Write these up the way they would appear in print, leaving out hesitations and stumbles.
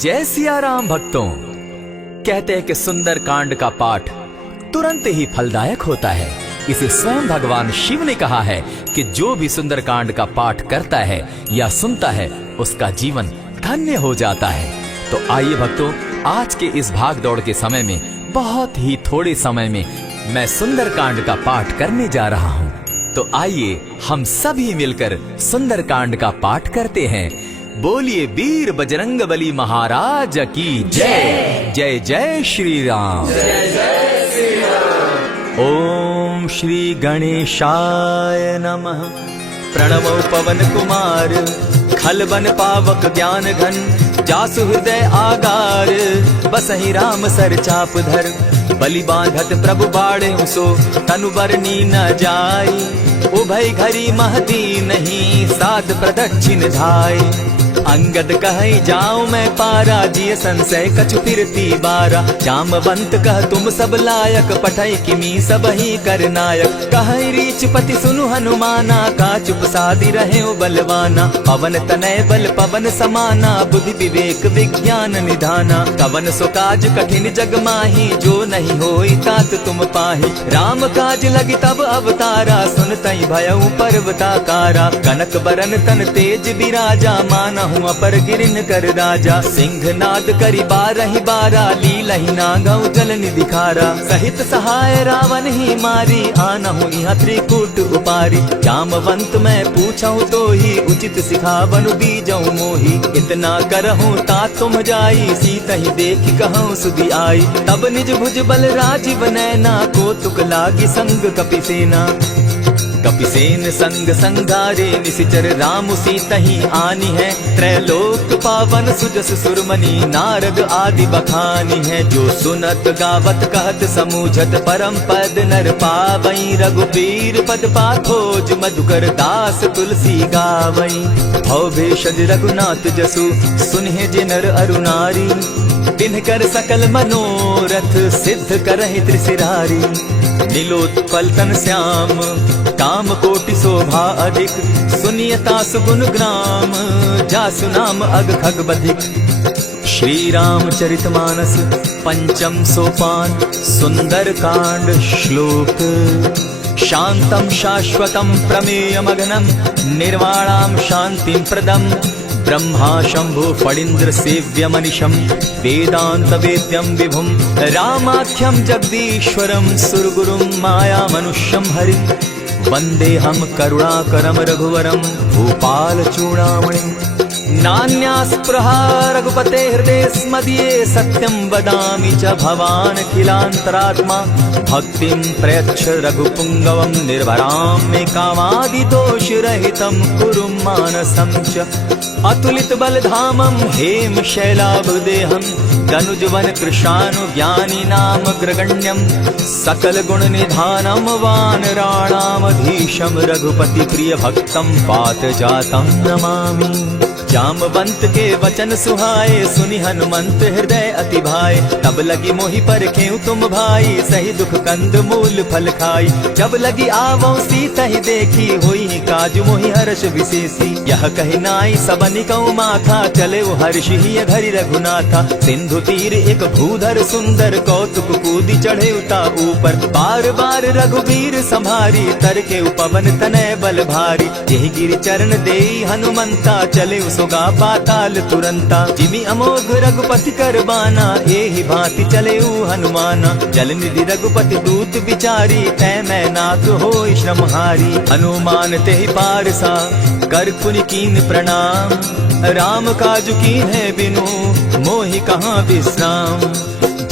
जय सिया राम भक्तों। कहते हैं कि सुंदर कांड का पाठ तुरंत ही फलदायक होता है। इसे स्वयं भगवान शिव ने कहा है कि जो भी सुंदर कांड का पाठ करता है या सुनता है उसका जीवन धन्य हो जाता है। तो आइए भक्तों, आज के इस भाग दौड़ के समय में बहुत ही थोड़े समय में मैं सुंदर कांड का पाठ करने जा रहा हूँ। तो आइए हम सभी मिलकर सुंदर कांड का पाठ करते हैं। बोलिए वीर बजरंगबली महाराज की जय। जय जय श्री राम। जय जय श्री राम। ओम श्री गणेशाय नमः। प्रणवो पवन कुमार खलबन पावक ज्ञान घन जासु हृदय आगार बसहि राम सर चाप धर बलि बांधत प्रभु बाढ़े सो तनु बरनी न जाई उभय घरी महती नहीं साध प्रदक्षिण धाई अंगद कहे जाऊं मैं पारा जिय संशय कछु फिरती बारा जामवंत कह तुम सब लायक पठै किमी सब ही कर नायक कहे रीच पति सुनु हनुमाना का चुप सादी रहे बलवाना पवन तनय बल पवन समाना बुद्धि विवेक विज्ञान निधाना कवन सो काज कठिन जग माही जो नहीं होई तात तुम पाही राम काज लगी तब अवतारा सुनतई भयउ पर्वताकारा कनक बरन तन तेज बिराजा माना अपर गिरिन कर राजा सिंह नाद करी बारहि बारा लीलहि नागौ जल निधि खारा सहित सहाय रावण ही मारी आनहु इहाँ त्रिकूट उपारी जामवंत मैं पूछऊं तो ही उचित सिखावनु बीजऊ मोही इतना करहूं ता तुम जाई सीता ही देखी कहूं सुधि आई तब निज भुज बल राजीव नैना को तुक लागी संग कपिसेना कपिसेन संग संगारे निशिचर राम सीता ही आनी है त्रैलोक पावन सुजस सुरमनी नारद आदि बखानी है जो सुनत गावत कहत समूझत परम पद नर पावई रघुबीर पद पाखोज मधुकर दास तुलसी गावई भव भेषज रघुनाथ जसु सुनहि जे नर अरुनारी तिनकर सकल मनोरथ सिद्ध करहि त्रिशिरारी नीलोत्पल तन श्याम काम कोटि शोभा अधिक सुनियता सुगुण ग्राम जासु नाम अग खग बधिक। श्री रामचरितमानस पंचम सोपान सुंदर कांड श्लोक शांतम शाश्वतम प्रमेयमगनम निर्वाणाम शांतिं प्रदम ब्रह्मा शंभु फणीन्द्र सेव्य मनिशम वेदांत वेद्यम विभुम रामाख्यम जगदीश्वरम सुरगुरुम माया मनुष्यम हरिम वंदे हम करुणाकरम रघुवरम भूपाल चूड़ामणिम नान्यास्पृहा रघुपते हृदय स्मदीये सत्यं वदामि च भवान् खिलान्तरात्मा भक्तिं प्रयच्छ रघुपुङ्गवं निर्भरां मे कामादिदोषरहितं कुरु मानसं च अतुलित बलधामं हेम शैलाभदेहं दनुजवन कृशानुज्ञानी नामग्रगण्यं सकल गुण निधानं वानराणामधीशं रघुपति प्रिय भक्तं पातजातं नमामि। जामवंत के वचन सुहाए सुनि हनुमंत हृदय अति भाए तब लगी मोहि परखेउ तुम भाई सही दुख कंद मूल फल खाई जब लगी आवो सीता ही देखी होई काज मोहि हर्ष विशेषी यह कहि नाई सबनि कौ माथा चले हर्ष ही घरि रघुनाथा सिंधु तीर एक भूधर सुंदर कौतुक कूदी चढ़े उता ऊपर बार बार रघुबीर संभारी तर के उपवन तनय बल भारी यही गिरि चरण देई हनुमंता चले सोगा पाताल तुरंता जिमि अमोघ रघुपति कर बाना एहि भांति चले हनुमाना जल निधि रघुपति दूत विचारी तै मैं नाथ होई श्रमहारी हनुमान तेहि पारसा कर पुनि कीन प्रणाम राम काज कीन है बिनु मोहि कहाँ विश्राम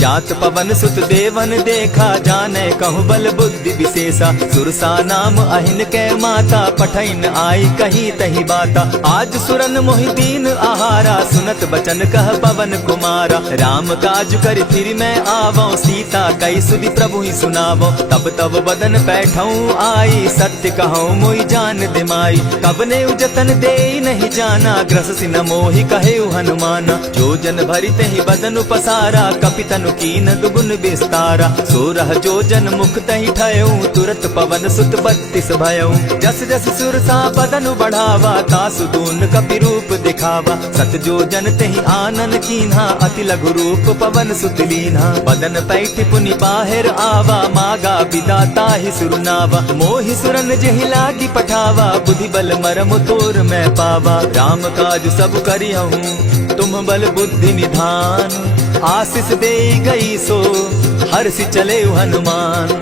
जात पवन सुत देवन देखा जाने कहूँ बल बुद्धि विशेषा सुरसा नाम अहिन कै माता पठैन आई कहीं तही बाता आज सुरन मोहिदीन आहारा सुनत बचन कह पवन कुमारा राम काज कर फिर मैं आवो सीता कई सुधि प्रभु ही सुनावो तब तब बदन बैठऊं आई सत्य कहूँ मोहि जान दिमाई कब ने जतन दे नहीं जाना ग्रस सिन मोहि कहे हनुमाना जो जन भरित ही बदन पसारा कपितन धनु कीन दुगुन विस्तारा। 16 जोजन मुख तहि ठयऊ, तुरत पवन सुत 32 भयऊ। जस जस सुरसा बदनु बढ़ावा, तासु दून कपि रूप दिखावा। 7 जोजन तेहि आनन कीन्हा, अति लघु रूप पवन सुत लीन्हा। बदन पैठ पुनि बाहिर आवा, मागा बिदा ताहि सुरनावा। मोहि सुरन जेहि लागी पठावा, बुद्धि बल मरम तोर मैं पावा। राम काज सब करिहूँ, तुम बल बुद्धि निधान। आशीष दे गई सो हर्षि चले हनुमान।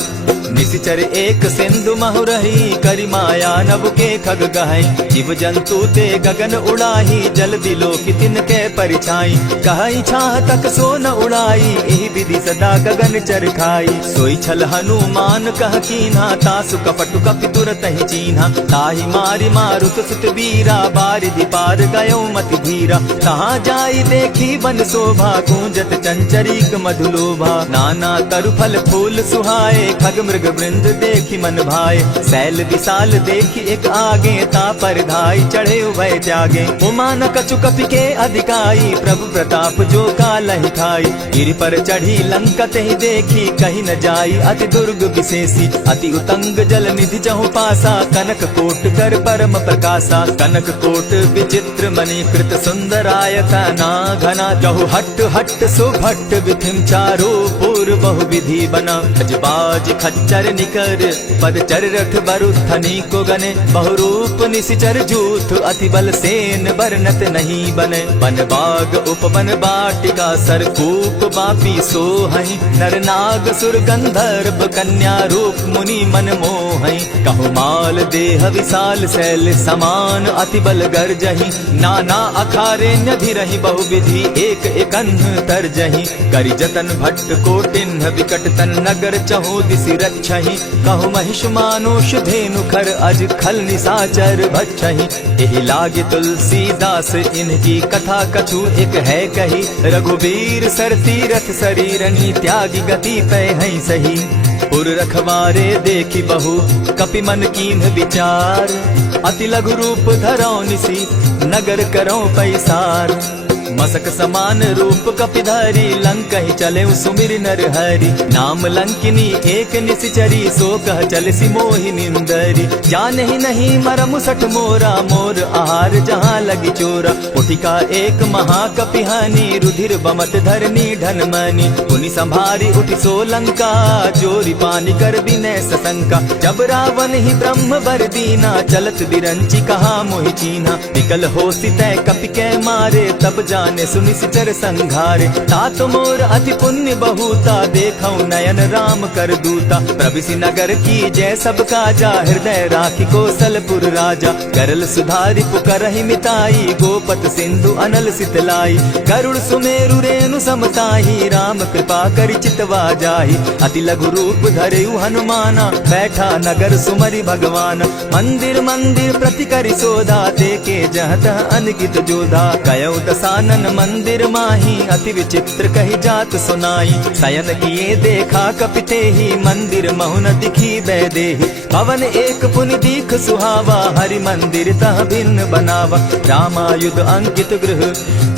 निशिचर एक सिंधु महु रही, करि माया नभ के खग गहई। जीव जंतु ते गगन उड़ाही, जल बिलो की तिनके परिछाई। कहई छाह तक सो न उड़ाई, एहि विधि सदा गगन चर खाई। सोई छल हनुमान कह कीन्हा, तासु कपटु कपि तुरत ही चीन्हा। ताहि मारि मारुत सुत वीरा, बारिधि पार गयो मति धीरा। कहाँ जाई देखी वन शोभा, गूंजत चंचरीक मधुलोभा। नाना तरु फल फूल सुहाए, खग मृग वृंद देखी मन भाए। सैल विशाल देखी एक आगे, ता पर धाई चढ़े उभय त्यागे। उमा न कछु कपि के अधिकाई, प्रभु प्रताप जो कालहि खाई। गिरि पर चढ़ी लंका तेहि देखी, कही न जाई अति दुर्ग विशेषी। अति उतंग जल निधि जहु पासा, कनक कोट कर परम प्रकाशा। कनक कोट विचित्र मणि कृत सुंदरायता ना घना। जहु हट हट सुभट विधिम चारो पूर बहु विधि बना। अजबाज खच्चर निकर पद चर रथ बरुथनी को गने। बहुरूप निशिचर जूथ, अति बल सेन बरनत नहीं बने। बन बाग उपवन बाटिका, सरकूप बापी सोहई। नर नाग सुर गंधर्व कन्या, रूप मुनि मन मोहई। कहु माल देह विशाल शैल समान, अति बल गर्जही। नाना अखारे न्यधिरहि बहुविधि, एक एकन्ह तरजही। करि जतन भट्ट कोटिन्ह, विकट तन नगर चहु दिसि रक्षहि। कहु महिष मानुष धेनु खर, अज खल निशाचर भक्षहि। एहि लागे तुलसीदास, इनकी कथा कछु एक है कही। रघुबीर सर तीरथ शरीरनि, त्यागी गति पै हई सही। पुर रखवारे देखी बहु, कपि मन कीन्ह विचार। अति लघु रूप धरौ निसी, नगर करौ पैसार। मसक समान रूप कपिधारी, लंकहि चले सुमिर नर हरि। नाम लंकिनी एक निशिचरी, सो कह चल सी मोहि निंदरी। जानहि नहीं मरम सठ मोरा, मोर आहार जहाँ लगी चोरा। उठिका एक महाकपिहानी, रुधिर बमत धरनी ढन मनी। पुनि संभारी उठि सो लंका, जोरी पानी कर बिनै सशंका। जब रावण ही ब्रह्म बर दीना, चलत बिरंची कहा मोहि चीन्हा। निकल होसी तै कपि कै मारे, तब जाने सुनिशिचर संघारे। तात मोर अति पुण्य बहुता, देखौ नयन राम कर दूता। प्रविशि नगर की जय सब काजा, हृदय राखी कौशलपुर राजा। करल सुधारि पुकारहि मिताई, गोपत सिंधु अनल सितलाई। गरुड़ सुमेरु रेणु समताही, राम कृपा करि चितवा जाहि। अति लघु रूप धरेउ हनुमाना, बैठा नगर सुमरि भगवान। मंदिर मंदिर प्रति करि सोधा, देखे जहत अनगित जोधा। कयौ दसानन मंदिर माही, अति विचित्र कही जात सुनाई। शयन किए देखा कपिते ही, मंदिर महु न दिखी बैदेही। पवन एक पुनि दीख सुहावा, हरि मंदिर तह भिन्न बनावा। रामायुध अंकित गृह,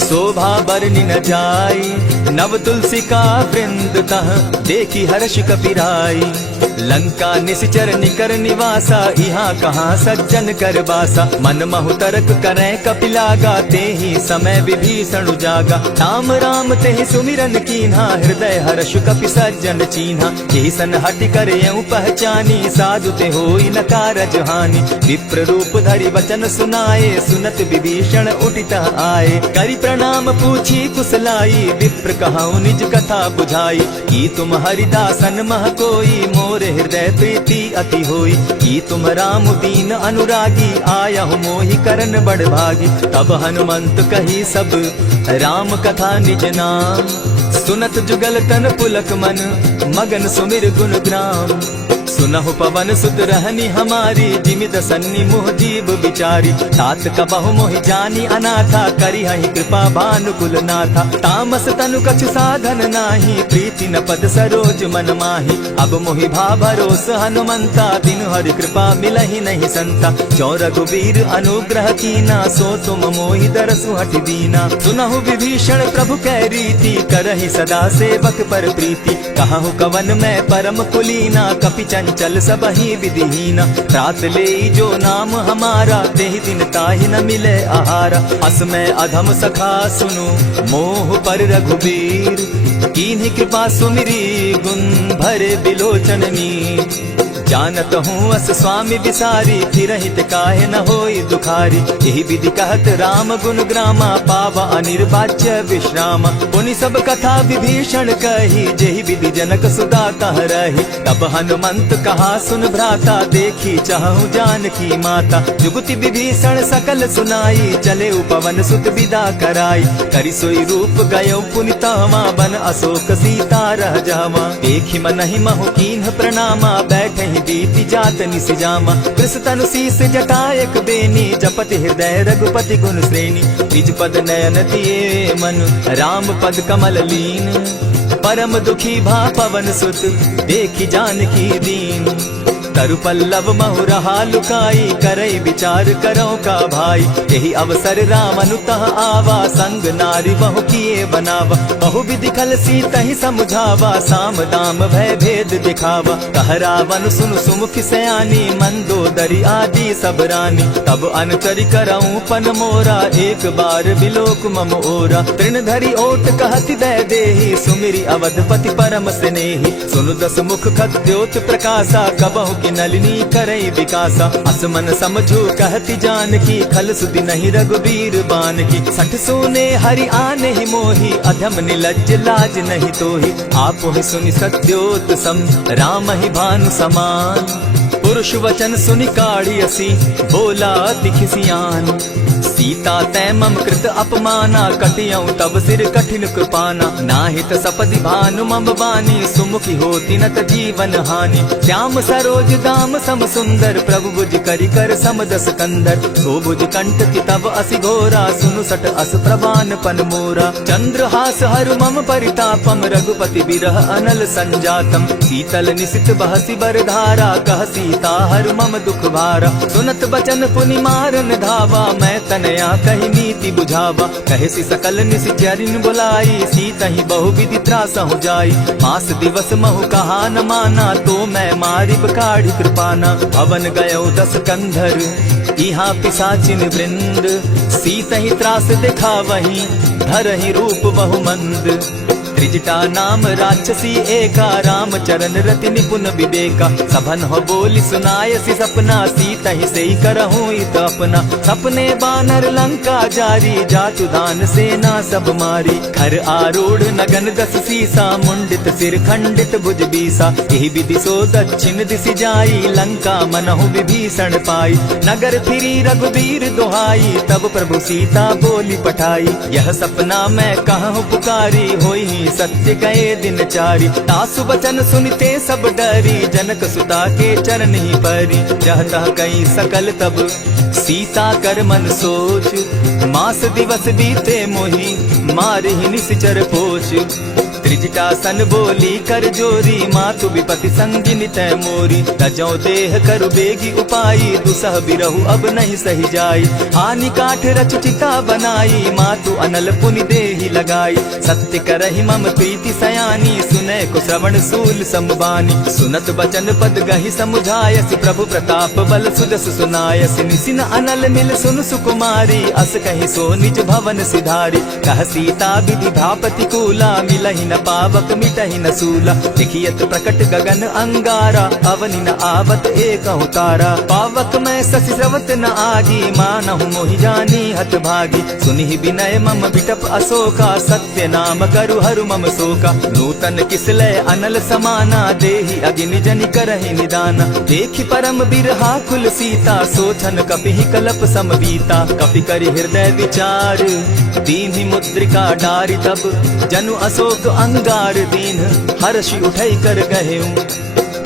शोभा बरनि न जाई। नव तुलसी का वृंद तह, देखी हर्ष कपिराई। लंका निशिचर निकर निवासा, यहाँ कहाँ सज्जन कर बासा। मन महु तरक करै कपिलागा, तेहि समय विभीषण जागा। राम राम तेहि सुमिरन कीन्हा, हृदय हर्ष कपि सज्जन चीन्हा। एहि सन हटि कर यूं पहचानी, साधु ते होई न कारज हानि। विप्र रूप धरि वचन सुनाए, सुनत विभीषण उठितः आए। करि प्रणाम पूछी कुशलाई, विप्र कहऊँ निज कथा बुझाई। की तुम हरिदासन मह कोई, मोर हृदय प्रीति अति होई। की तुम राम दीन अनुरागी, आयहु मोहि करन बड़ भागी। तब हनुमंत कही सब राम कथा निज नाम। सुनत जुगल तन पुलक मन, मगन सुमिर गुण ग्राम। सुनहु पवन सुत रहनी हमारी, जिमित सन्नी मुह जीव बिचारी। तात कबहु मोहि जानी अनाथा, करी हहि कृपा भानुकुल नाथा। तामस तनु कछु साधन नाही, प्रीति न पद सरोज मन माही। अब मोहि भा भरोस हनुमंता, बिनु हरि कृपा मिलहि नहीं संता। जो रघुबीर अनुग्रह कीना, सो तुम मोहि दरसु हठि दीना। सुनहु विभीषण प्रभु कै रीति, करहि सदा सेवक पर प्रीति। कहु कवन मैं परम कुलीना, कपि चंचल सबहि विधिहीना। त्रात लेई जो नाम हमारा, तेहि दिन ताहि न मिले आहारा। अस मैं अधम सखा सुनु, मोह पर रघुबीर। कीन्ही कृपा सुमिरी, गुण भरे बिलोचन नीर। जानत हूँ अस स्वामी विसारी, फिरहित काहे न होई दुखारी। यही विधि कहत राम गुण ग्रामा, पावा अनिर्वाच्य विश्राम। पुनि सब कथा विभीषण कही, जेहि विधि जनक सुता कह रही। तब हनुमंत कहा सुन भ्राता, देखी चाहूँ जानकी माता। जुगति विभीषण सकल सुनाई, चले पवन सुत विदा कराई। करि सोई रूप गयो पुनि तहवा, बन अशोक सीता रह जावा। देखि मनहि महु कीन्ह प्रणामा, बैठहि बीति जात निसिजामा। कृष तनु शीस जटायक बेनी, जपति हृदय रघुपति गुण श्रेणी। निज पद नयन दिए मन, राम पद कमल लीन। परम दुखी भा पवन सुत, देखि जानकी दीन। तरु पल्लव महु रहा लुकाई, करई विचार करो का भाई। यही अवसर राम अनुतः आवा, संग नारी बहु किए बनावा। बहु विधि खल सीतहि समुझावा, साम दाम भय भेद दिखावा। कह रावण सुन सुमुख सयानी, मंदोदरी आदि सब रानी। तब अनुचरि करऊं पन मोरा, एक बार बिलोक मम ओरा। तृण धरि ओट कहति दय देहि, सुमिरि अवधपति परम स्नेही। सुनु दस मुख खद्योत प्रकाशा, कबहु की नलिनी करई विकासा। असमन समझो कहति जानकी, खल सुधि नहीं रघुबीर बान की। सठ सोने हरि आने ही मोही, अधम निलज्ज लाज नहीं तोही। आपो ही सुनि सत्योत सम, राम ही भानु समान। पुरुष वचन सुनि काढ़ियसी, बोला अति खिसियान। सीता तै मम कृत अपमाना, कटियऊं तब सिर कठिन कृपाना। नाहित सपदि भानु मम बानी, सुमुखी होती नत जीवन हानि। श्याम सरोज दाम सम सुंदर, प्रभु बुझ करि कर समदस कंदर। सो बुझ कंठ की तब असि घोरा, सुनु सट अस प्रवान पन मोरा। चंद्रहास हरु मम परितापम, रघुपति बिरह अनल संजातम। शीतल निसित बहसी बरधारा, कह सीता हरु मम दुख भारा। सुनत बचन पुनि मारन धावा, मैं तनया कही नीति बुझावा। कहे सी सकल निसिचरिन बुलाई, सीतहि बहु विधि त्रास हो जाई। मास दिवस महु कहा न माना, तो मैं मारिब काढ़ी कृपाना। भवन गयो 10 कंधर, इहाँ पिशाचिन वृंद। सीतहि त्रास दिखावहि, धरहि रूप बहु मंद। त्रिजटा नाम राक्षसी एका, राम चरण रति निपुण विवेका। सभन हो बोली सुनायसी सपना, सीतहि सेई करहूँ इत अपना। सपने बानर लंका जारी, जातु दान सेना सब मारी। खर आरूढ़ नगन 10 सीसा, मुंडित सिर खंडित भुज बीसा। यही विधि सो दक्षिण दिशि जाई, लंका मनहु विभीषण पाई। नगर फिरी रघुबीर दुहाई, तब प्रभु सीता बोली पठाई। यह सपना मैं कहूँ पुकारी, होई सत्य गए दिन चारी। तासु बचन सुनते सब डरी, जनक सुता के चरण ही परी। चाहता कई सकल तब, सीता कर मन सोच। मास दिवस बीते मोही, मारे ही निश्चर पोच। त्रिजटा सन बोली कर जोरी, मातु विपति संगिनी तै मोरी। तजौ देह करु बेगी उपाई, दुसह बिरहु अब नहीं सही जाई। हानि काठ रच चिता बनाई, मातु अनल पुनि देहि लगाई। सत्य करहि मम प्रीति सयानी, सुनै को श्रवण सूल समबानी। सुनत बचन पद गहि समुझायस, प्रभु प्रताप बल सुजस सुनायस। निसिन अनल मिल सुन सुकुमारी, अस कहि सो निज भवन सिधारी। कह सीता विधि भापति कूला, मिलहि न पावक मिटहि न सूला। लिखियत प्रकट गगन अंगारा, अवनि न आवत एकहु तारा। पावक मैं शशि स्रवत न आगी, मानहु मोहि जानी हत भागी। सुनिहि विनय मम बिटप अशोका, सत्य नाम करु हरु मम शोका। नूतन किसलय अनल समाना, देहि अगिनि जनि करहि निदाना। देखि परम बिरहा कुल सीता, सोचन कपिहि कलप समबीता। कपि करि हृदय विचार, दीन्हि मुद्रिका डारि तब। जनु अशोक अंगार दीन, हर्षि उठै कर गहेऊ।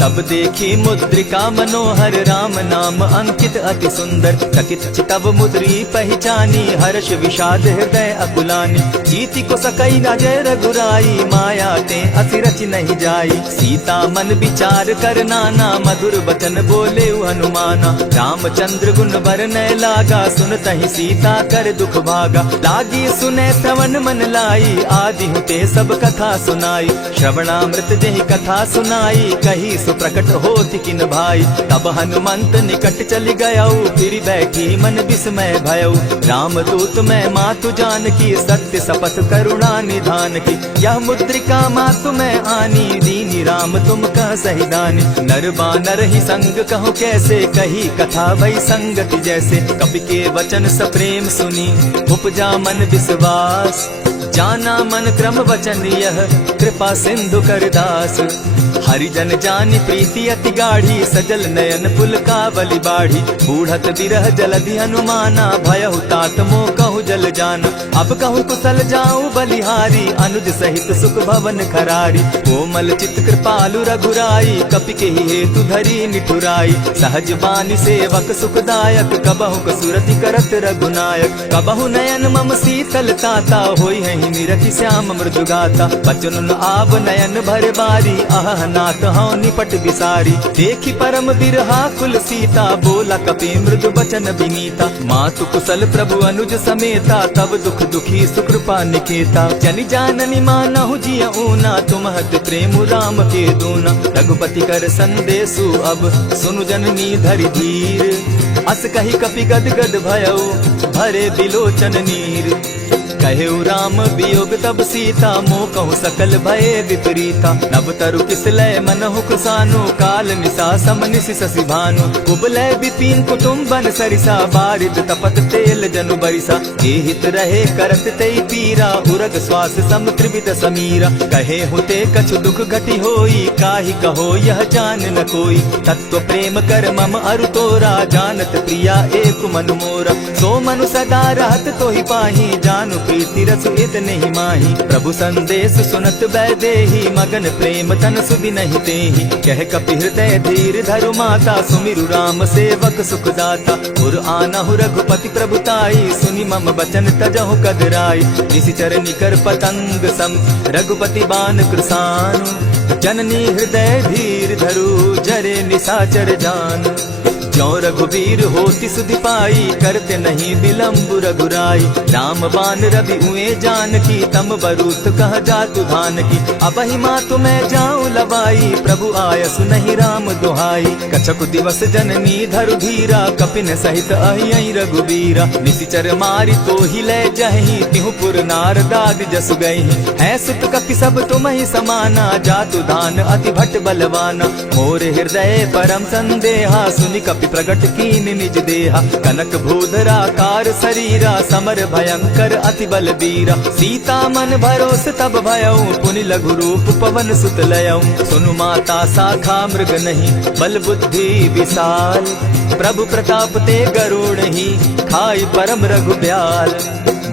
तब देखी मुद्रिका मनोहर राम नाम अंकित अति सुंदर। चकित चितव मुद्री पहचानी हर्ष विषाद हृदय अकुलानी। जीति को सकई न जय रघुराई माया ते अति रचि नहीं जाई। सीता मन विचार कर नाना मधुर बचन बोले हनुमाना। रामचंद्र गुण बरनै लागा सुनतहि सीता कर दुख भागा। लागी सुने श्रवण मन लाई आदि हुते सब कथा सुनाई। श्रवणामृत जहि कथा सुनाई कही सुप्रकट होति किन भाई। तब हनुमंत निकट चली गयऊ फिर बैठी मन विस्मय भयऊ। रामदूत मैं मातु जान की सत्य शपथ करुणा निधान की। यह मुद्रिका मातु मैं आनी दीनी राम तुम कह सही दानी। नर बानर ही संग कहूँ कैसे कही कथा भई संगति जैसे। कपि के वचन सप्रेम सुनी उपजा मन विश्वास। जाना मन क्रम वचन यह कृपा सिंधु कर दास। हरिजन जानी प्रीति अति गाढ़ी सजल नयन पुलकावली बाढ़ी। बूढ़त बिरह जलधि हनुमाना भयहु तात मोह कहु जल जाना। अब कहु कुशल जाऊं बलिहारी अनुज सहित सुख भवन खरारी। कोमल चित कृपालु रघुराई कपि के हेतु धरी निठुराई। सहज बानी सेवक सुखदायक कबहु कसुरति करत रघुनायक। कबहु नयन मम शीतल ताता होई है निरखि श्याम मृदुगाता। बचन आब नयन भर बारी अह नाथ हूँ निपट बिसारी। देखी परम बिरहा कुल सीता बोला कपि मृदु बचन विनीता। मातु कुशल प्रभु अनुज समेता तब दुख दुखी सुकृपा निकेता। जनि जाननी मानहु जिय ऊना तुम्हत प्रेम राम के दूना। रघुपति कर संदेशु अब सुनु जननी धरि धीर। अस कही कपि गद गद भयऊ भरे बिलोचन नीर। कहेउ राम वियोग तब सीता मोह कहूँ सकल भये विपरीता। नभ तरु किस लय मनहु कुसानु काल निशा समनिशि शशि भानु। कुबलय विपिन कुटुम्बन सरिसा बारिद तपत तेल जनु बरिसा। हित रहे करत तेई पीरा उरग श्वास सम त्रिविध समीरा। कहे हुते कछु दुख घटी होई काहि कहो यह जान न कोई। तत्व प्रेम कर मम अरु तोरा जानत प्रिया एक मनु मोरा। सो मनु सदा रहत तोहि पाही जानु प्रीति रस इत नहीं माही। प्रभु संदेश सुनत बैदेही मगन प्रेम तन सुधि नहीं तेही। कह कपि हृदय धीर धरु माता सुमिरु राम सेवक सुखदाता। उर आनहु रघुपति प्रभुताई सुनि मम बचन तजहु कदराई। निशिचर निकर पतंग सम रघुपति बान कृसानु। जननी हृदय धीर धरु जरे निशाचर जान। ज्यों रघुवीर होति सुधि पाई करते नहीं विलम्ब रघुराई। राम बान रवि उए जान की तम बरूत कह जातु धान की। अबहि मातु मैं जाऊं लवाई प्रभु आयसु नहीं राम दुहाई। कछक दिवस जननी धरु धीरा कपिन सहित अहियहि रघुबीरा। निशिचर मारी तो ही ले जहि तिहु पुर नार दाग जसु गई। है सुत कपि सब तुम ही समाना जातु धान अति भट बलवाना। मोर हृदय परम संदेहा सुनि कपि प्रगट कीन निज देहा। कनक भूधरा कार शरीरा समर भयंकर अति बलबीरा। सीता मन भरोस तब भयऊ पुनि लघु रूप पवन सुत लयऊ। सुनु माता शाखा मृग नहीं बल बुद्धि विशाल। प्रभु प्रताप ते गरुड़ ही खाई परम रघु ब्याल।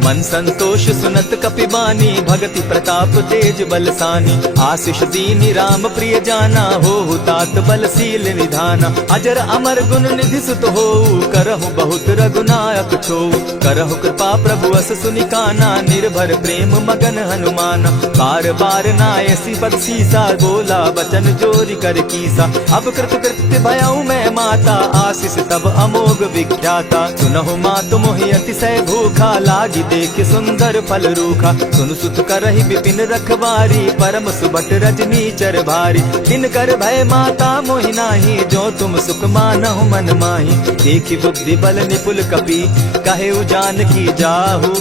मन संतोष सुनत कपि बानी भगति प्रताप तेज बलसानी। आशीष दीनी राम प्रिय जाना हो तात बलशील निधाना। अजर अमर गुण निधि सुत हो करहु बहुत रघुनायक छो। करहु कृपा प्रभु अस सुनि काना निर्भर प्रेम मगन हनुमाना। बार बार नायसी बदसीसा बोला वचन जोरी कर कीसा। अब कृत कृत्य भयऊ मैं माता आशीष तब अमोघ विख्याता। सुनहु मातु मोहि अतिशय भूखा लागी देख सुंदर फल रूखा। सुन सुत करहि विपिन रखवारी परम सुबट रजनी चर भारी। किन कर भय माता मोहि नाही जो तुम सुख मानहु मन माही। देखि बुद्धि बल निपुल कपि कहेउ जानकी जाहु।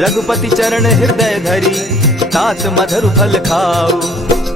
रघुपति चरण हृदय धरी तात मधुर फल खाऊ।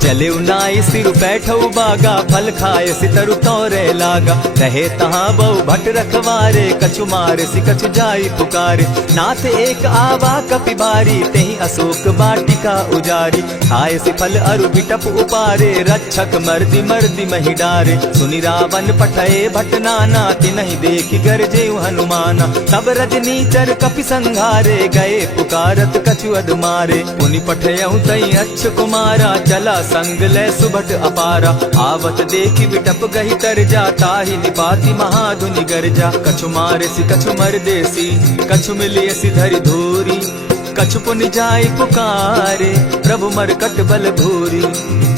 चले नाई सिर बैठऊ बागा फल खाए सितरु तोरे लागा। रहे तहाँ बहु भट रखवारे कछु मारे सि कछु जाई पुकारे। नाथ एक आवा कपि बारी तेहि अशोक बाटिका उजारी। खाए सि फल अरु बिटप उपारे रक्षक मर्दि मर्दि महि डारे। सुनि रावण पठये भट नाना तिनहि देखि गरजेउ हनुमाना। तब रजनीचर कपि संघारे गए पुकारत कछु अध मारे। पुनि पठयउ तई अच्छ कुमारा चला संग ले सुभट अपारा, आवत देखी बिटप गही तर जाता ही निपाति महाधुनि गर्जा। कछु मारेसी कछु मर देसी, कछु मिलियसी धरि धूरी, कछु पुनि जाय पुकारे, प्रभु मरकट बल भूरी।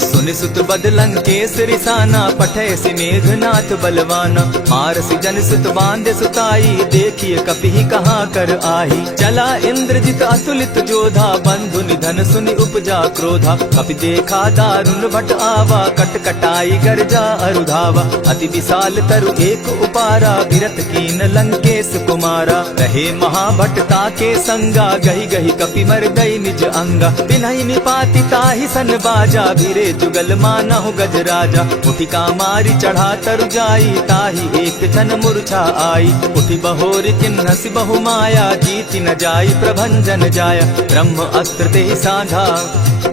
सुनि सुत बदलन केसरी साना, पठैसी मेघनाथ बलवाना। मारसी जन सुत बांधे सुताई, देखिए कपि कहाँ कर आही। चला इंद्रजित अतुलित जोधा, बंधु निधन सुनि उपजा क्रोधा। कपि देखा दारुण भट आवा, कट कटाई गर्जा अरुधावा। अति विशाल तरु एक उपारा, बिरत कीन लंकेश कुमारा। रहे महाभट्टा के संगा, गही गही कपि मर गई निज अंगा। तिन्हि निपाति ताहि सन बाजा, भीरे जुगल मानहु गजराजा। उठिका मारी चढ़ा तरु जाई, ताहि एक जन मूर्छा आई। उठि बहोर किन्नसी बहु माया, जीति न जाई प्रभंजन जाया। ब्रह्म अस्त्र देहि साधा,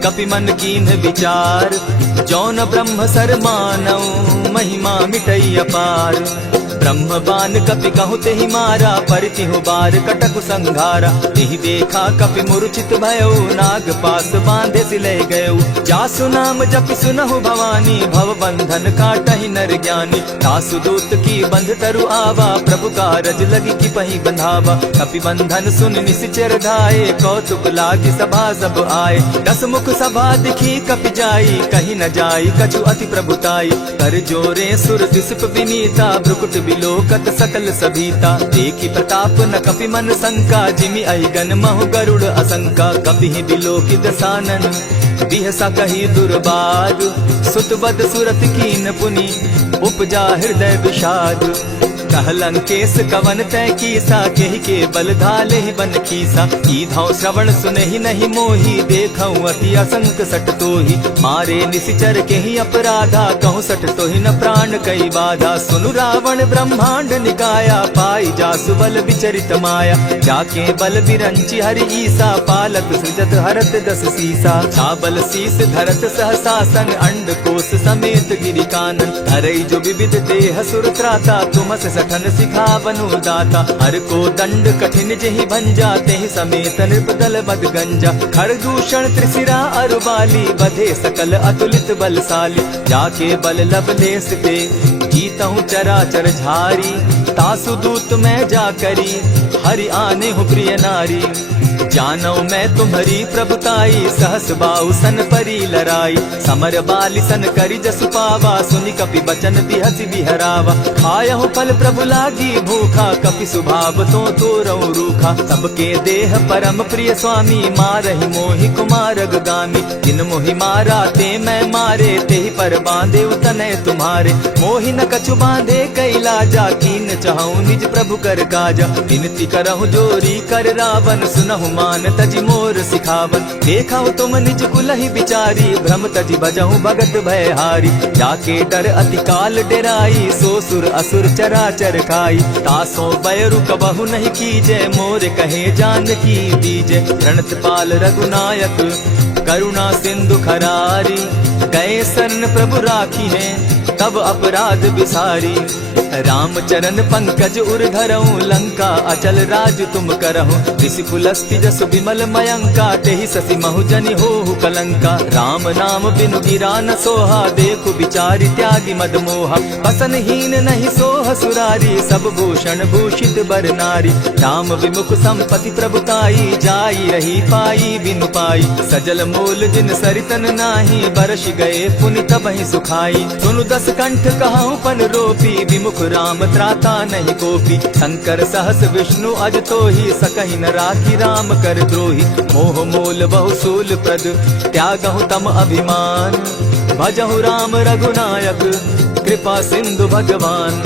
कपि मन कीन्ह विचार। जौन ब्रह्म सर मानऊ, महिमा मिटई अपार। ब्रह्म बान कपि कहु तेहि मारा, परितिहु बार कटकु संघारा। तेहि देखा कपि मूर्छित भयउ, नाग पास बांधे सिले गयउ। जासु नाम जपि सुनहु भवानी, भव बंधन काटहि नर ज्ञानी। तासु दूत की बंध तरु आवा, प्रभु कारज लगी कि पहि बंधावा। कपि बंधन सुन निश्चर धाये, कौतुक लागी सभा सब आए। दस मुख सभा दिखी कपि जाई, कहीं न जाई कछु अति प्रभुताई। कर जोरे सुर दिसप विनीता, भ्रुकुट बिलोकत सकल सभीता। देखी प्रताप न कपि मन शंका, जिमि अहिगन महु गरुड़ असंका। कपि बिलोकि दसानन, बिहसा कही दुर्बाद। सुत बद सुरत कीन पुनि, उपजा हृदय विषाद। कहलंकेश कवन तय कीसा, केहि के बल धाले ही बन कीसा। कीधौ श्रवण सुनहि नहीं मोही, देखऊं अति असंक सट तोही। मारे निशिचर केहि अपराधा, कहूँ सट तोहि न प्राण कई बाधा। सुनु रावण ब्रह्मांड निकाया, पाई जासु बल विचरित माया। जाके बल बिरंचि हरि ईसा, पालत सृजत हरत दस सीसा। छाबल शीस धरत सहसासन, अंड कोश समेत गिरि कानन। धरई जो विविध देह सुर त्राता, तुमस सठन सिखावनु दाता। हर को दंड कठिन जेहि भंजा, तेहि समेत नृपदल बद गंजा। खरदूषण त्रिशिरा अरुबाली, बधे सकल अतुलित बलशाली। जाके बल लवलेस पे, जीतहु चराचर झारी। तासु दूत मैं जा करी, हरि आने हूँ प्रिय नारी। जानौ मैं तुम्हारी प्रभुताई, सहस बाहु सन परी लराई। समर बाली सन करि जसु पावा, सुनि कपि बचन बिहसि बिहरावा। खायहु फल प्रभु लागी भूखा, कपि सुभाव तो तोरऊ रूखा। सबके देह परम प्रिय स्वामी, मारहि मोहि कुमारग गामी। जिन मोहि मारा ते मैं मारे, तेहि पर बांधे उतने तुम्हारे। मोहि न कछु बांधे कैलाजा, कीन चाहूं निज प्रभु कर काजा। विनती करहु जोरी कर रावण, सुनहु मान तजि मोर सिखावन। देखा तुम निज कुलहि बिचारी, भ्रम तजि बजहु भगत भयहारी। जाके डर अति काल डेराई, सो सुर असुर चराचर खाई। तासो बैरु कबहु नहीं कीजे, मोर कहे जानकी दीजे। प्रणत पाल रघुनायक, करुणा सिंधु खरारी। गए शरण प्रभु राखी है, तब अपराध बिसारी। राम चरण पंकज उर धरऊं, लंका अचल राज तुम करहूं। ऋषि पुलस्ति जसु विमल मयंका, तेहि ससि महु जनि होहु कलंका। राम नाम बिनु गिरा न सोहा, देखु विचारि त्यागी मद मोहा। बसनहीन नहीं सोह सुरारी, सब भूषण भूषित बर नारी। राम विमुख संपति प्रभुताई, जाई रही पाई बिनु पाई। सजल मोल जिन सरितन नाही, बरस गए पुनि तबहि सुखाई। सुनु दस कंठ कहाऊं पन रोपी, विमुख राम त्राता नहीं कोपी। शंकर सहस विष्णु अज तोहि, सकहि न राखी राम कर द्रोही। मोह मोल बहु सूल प्रद, त्यागहु तम अभिमान। भजहु राम रघुनायक, कृपा सिंधु भगवान।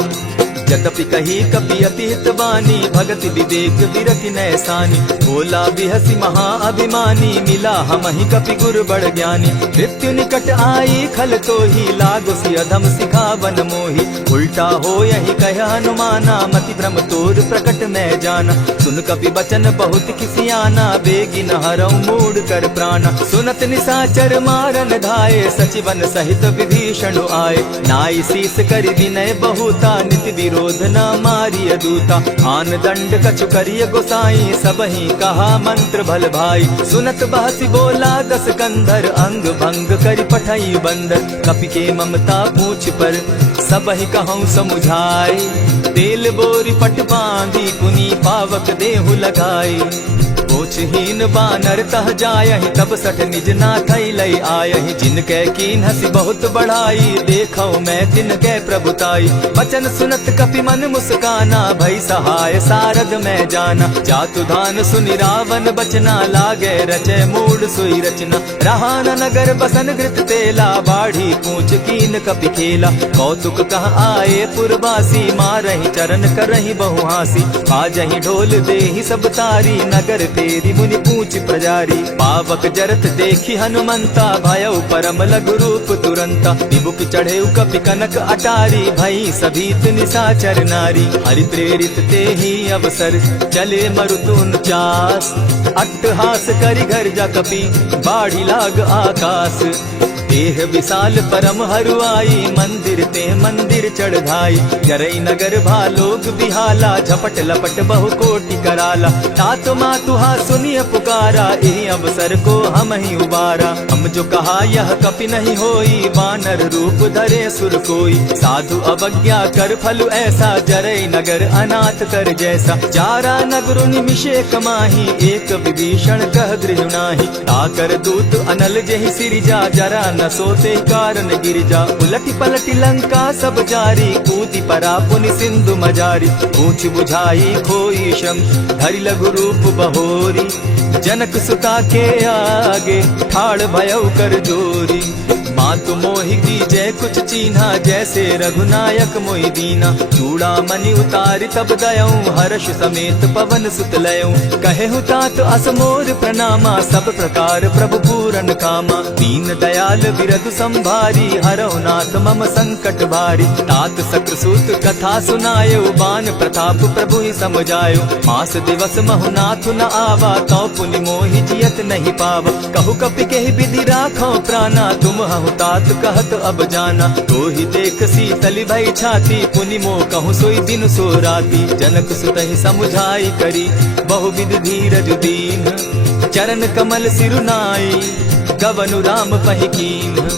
जतपि कही कपि अति हितवानी, भगति विवेक विरति नैसानी। भोला बिहसि महा अभिमानी, मिला हमहि कपि गुर बड़ ज्ञानी। मृत्यु निकट आई खल तोहि, लागो सि अधम सिखावन मोहि। उल्टा हो यही कह हनुमाना, मति भ्रम तोर प्रकट मैं जाना। सुन कपि बचन बहुत किसियाना, बेगी न हरऊ मूड कर प्राणा। सुनत निशाचर मारन धाये, सचिवन सहित विभीषण आए। नाई शीस कर विनय बहुता, नित विरोध न मारिय दूता। आन दंड कछु करिय गोसाई, सबहि कहा मंत्र भल भाई। सुनत बहसी बोला दस कंधर, अंग भंग करि पठई बंदर। कपि के ममता पूछ पर, सबहि कहूँ समुझाई। तेल बोरी पट बांधी, पुनी पावक देहु लगाई। पोछहीन बानर तह जायहि, तब सठ निज नाथै लई आयहि। जिनके कीन हसी बहुत बढ़ाई, देखौ मैं तिनके प्रभुताई। बचन सुनत कपि मन मुस्काना, भई सहाय सारद में जाना। जातु धान सुनि रावण बचना, लागे रचे मूड सोई रचना। रहा न नगर बसन घृत तेला, बाढ़ी पूछ कीन कपि खेला। कौतुक कह आए पुरवासी, मारहि चरण करहि बहुहासी। आजहि ढोल देहि सब तारी, नगर तेरी मुनि पूछ प्रजारी। पावक जरत देखी हनुमंता, भयउ परम लघु रूप तुरंता। विबुक चढ़ेउ कपि कनक अटारी, भई सभीत निशाचर नारी। हरि प्रेरित तेहि अवसर, चले मरुतुन चास। अट्टहास करि घर जा कपि, बाढ़ी लाग आकाश। देह विशाल परम हरुआई, मंदिर ते मंदिर चढ़ाई। जरई नगर भालोग बिहाला, झपट लपट बहु कोटि कराला। तात मातुहा सुनिय पुकारा, एहि अवसर को हम ही उबारा। हम जो कहा यह कपि नहीं होई, वानर रूप धरे सुर कोई। साधु अवज्ञा कर फल ऐसा, जरई नगर अनाथ कर जैसा। जारा नगर निमिषे कमाही, एक विभीषण कह गृह नाही। ताकर दूत अनल जेहि सिरिजा, जरा न सोते कारण गिरिजा। उलटी पलटी लंका सब जारी, कूदी परा पुनि सिंधु मजारी। पूछ बुझाई खोई श्रम, धरि लघु रूप बहोरी। जनक सुता के आगे, ठाड़ भयउ कर जोरी। मातु मोहि कीजय कुछ चीन्हा, जैसे रघुनायक मोहि दीना। चूड़ा मणि उतारि तब दयऊं, हर्ष समेत पवन सुत लयऊं। कहेहु तात असमोर प्रणामा, सब प्रकार प्रभु पूरन कामा। दीन दयाल बिरधु संभारी, हरौ नाथ मम संकट भारी। तात सक्रसूत कथा सुनायो, बान प्रताप प्रभु ही समझायो। मास दिवस महु नाथ न आवा, तौ पुनि मोहि जियत नहीं पावा। कहु कपि केहि विधि राखो प्राणा, तुम तात कहत अब जाना। तो ही देख शीतली भई छाती, पुनि मो कहूँ सोई दिन सो राती। जनक सुतहि समुझाई करी, बहुविध धीरज दीन। चरण कमल सिरुनाई, गवनु राम पहि कीन।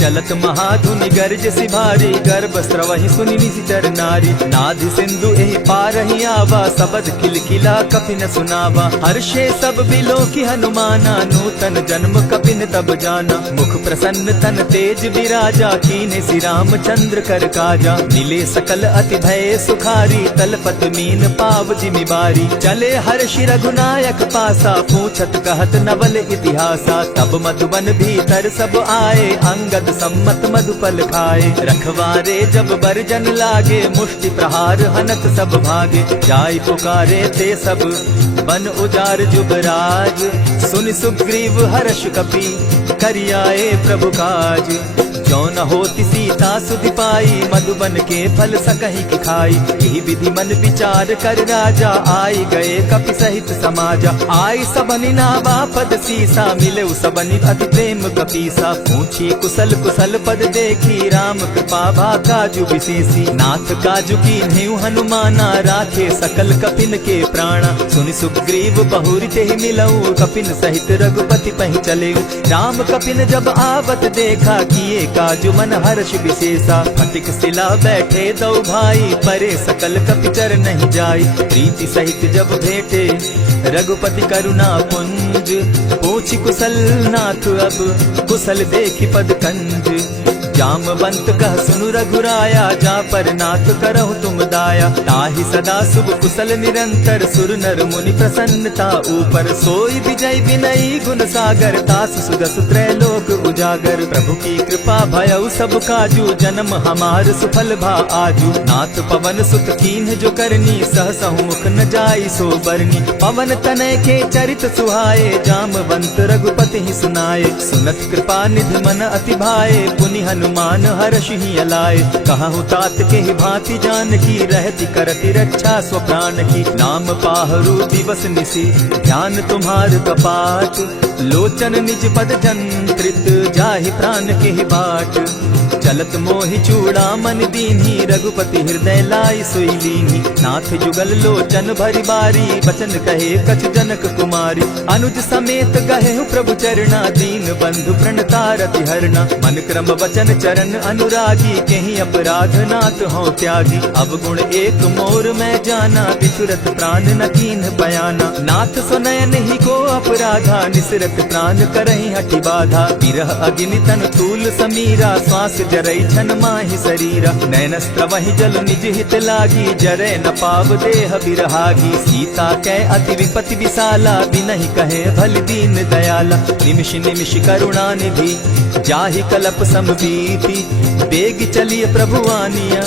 चलत महाधुनि गर्ज सिभारी, गर्भ स्रवहि सुनि निशिचर नारी। नाधि सिंधु एहि पारहि आवा, सबद किलकिला कपि न सुनावा। हर्षे सब बिलोकि हनुमाना, नूतन जन्म कपि न तब जाना। मुख प्रसन्न तन तेज विराजा, कीन्हे श्री रामचंद्र कर काजा। मिले सकल अति भय सुखारी, तलपत मीन पाव जिमि बारी। चले हर्षि रघुनायक पासा, पूछत कहत नवल इतिहासा। तब मधुबन भीतर सब आए, अंगद सम्मत मधुपल खाए। रखवारे जब बरजन लागे, मुष्टि प्रहार हनत सब भागे। जाय पुकारे ते सब, बन उजार जुबराज। सुन सुग्रीव हर्ष कपि, करियाए प्रभु काज। जो न होती सीता सुधि पाई, मधुबन के फल सकहि की खाई। यही विधि मन विचार कर राजा, आई गए कपि सहित समाजा। आई सबनि नावा पद सीसा, मिले सबनि अति प्रेम कपीसा। पूछी कुशल कुशल पद देखी, राम कृपा भा काजु विशेषी। नाथ काजु कीन्हे हनुमाना, राखे सकल कपिन के प्राणा। सुनि सुग्रीव बहुरि तेहि मिलऊ, कपिन सहित रघुपति पहि चलेऊ। राम कपिन जब आवत देखा, किए काजु मन हर्ष विशेषा। फटिक सिला बैठे दो भाई, परे सकल कपिचर नहीं जाई। प्रीति सहित जब भेटे, रघुपति करुणा पुंज। पूछि कुशल नाथ अब, कुशल देखि पद कंज। जामवंत कह सुनु रघुराया, जा पर नाथ करहु तुम दाया। ताहि सदा शुभ कुशल निरंतर, सुर नर मुनि प्रसन्नता ऊपर। सोई विजय विनयी गुण सागर, तास सुदस त्रैलोक उजागर। प्रभु की कृपा भयउ सब काजू, जन्म हमार सुफल भा आजू। नाथ पवन सुत कीन्ह जो करनी, सहसहु मुख न जाई सो बरनी। पवन तनय के चरित सुहाए, जामवंत रघुपति ही सुनाए। सुनत कृपा निधि मन अति भाए, पुनि हनुमान हनुमान हर्षि अलाए। कहु तात के भांति जानकी रहती करती रक्षा स्वप्राण की। नाम पाहरु दिवस निसी ध्यान तुम्हार कपाट। लोचन निज पद जंत्रित जाहि प्राण के बाट। चलत मोहि चूड़ामन दीन्ही रघुपति हृदय लाई सोई लीन्ही। नाथ जुगल लोचन भरी बारी बचन कहे कछ जनक कुमारी। अनुज समेत गहे प्रभु चरणा दीन बंधु प्रणतारति हरना। मन क्रम वचन चरण अनुरागी कहीं अपराध नाथ हो त्यागी। अब गुण एक मोर में जाना बिछुरत प्राण न कीन्ह बयाना। नाथ सुनयन ही को अपराधा निसरत प्राण करहि हटि बाधा। विरह अग्नि तन तूल समीरा श्वास जरई छन माहि शरीरा। नैनस्त्र वही जल निज हित लागी जरे न पाव देह बिरहागी। सीता कै अति विपति विशाला बिनहि कहे भल दीन दयाला। निमिष निमिष करुणा निधि जाहि कलप समबीति। बेग चलिए प्रभु आनिया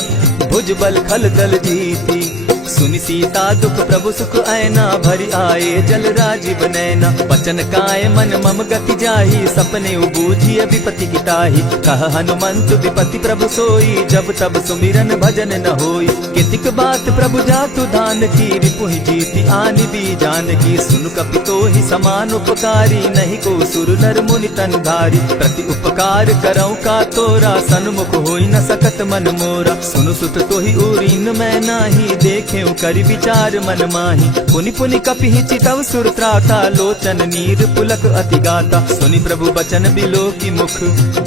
भुज बल खल दल जीती। सुनि सीता दुख प्रभु सुख ऐना भरी आए जल राजीव नैना। वचन काय मन मम गति जाहि सपने उबूझिय विपति किताहि। कह हनुमंत विपति प्रभु सोई जब तब सुमिरन भजन न होई। कितिक बात प्रभु जातु धान की रिपुहि जीति आनि दी जानकी। सुन कपितो ही समान उपकारी नहीं को सुर नर मुनि तन धारी। प्रति उपकार करौ का तोरा सन्मुख होई न सकत मन मोरा। सुनु सुत तोहि उरीन मैं नाही देखे करि विचार मन माही। पुनि पुनि कपि चितव सुर त्राता लोचन नीर पुलक अति गाता। सुनि प्रभु बचन बिलो की मुख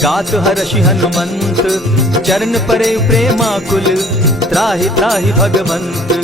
गात हर्षि हनुमंत। चरण परे प्रेमाकुल त्राहि त्राहि भगवंत।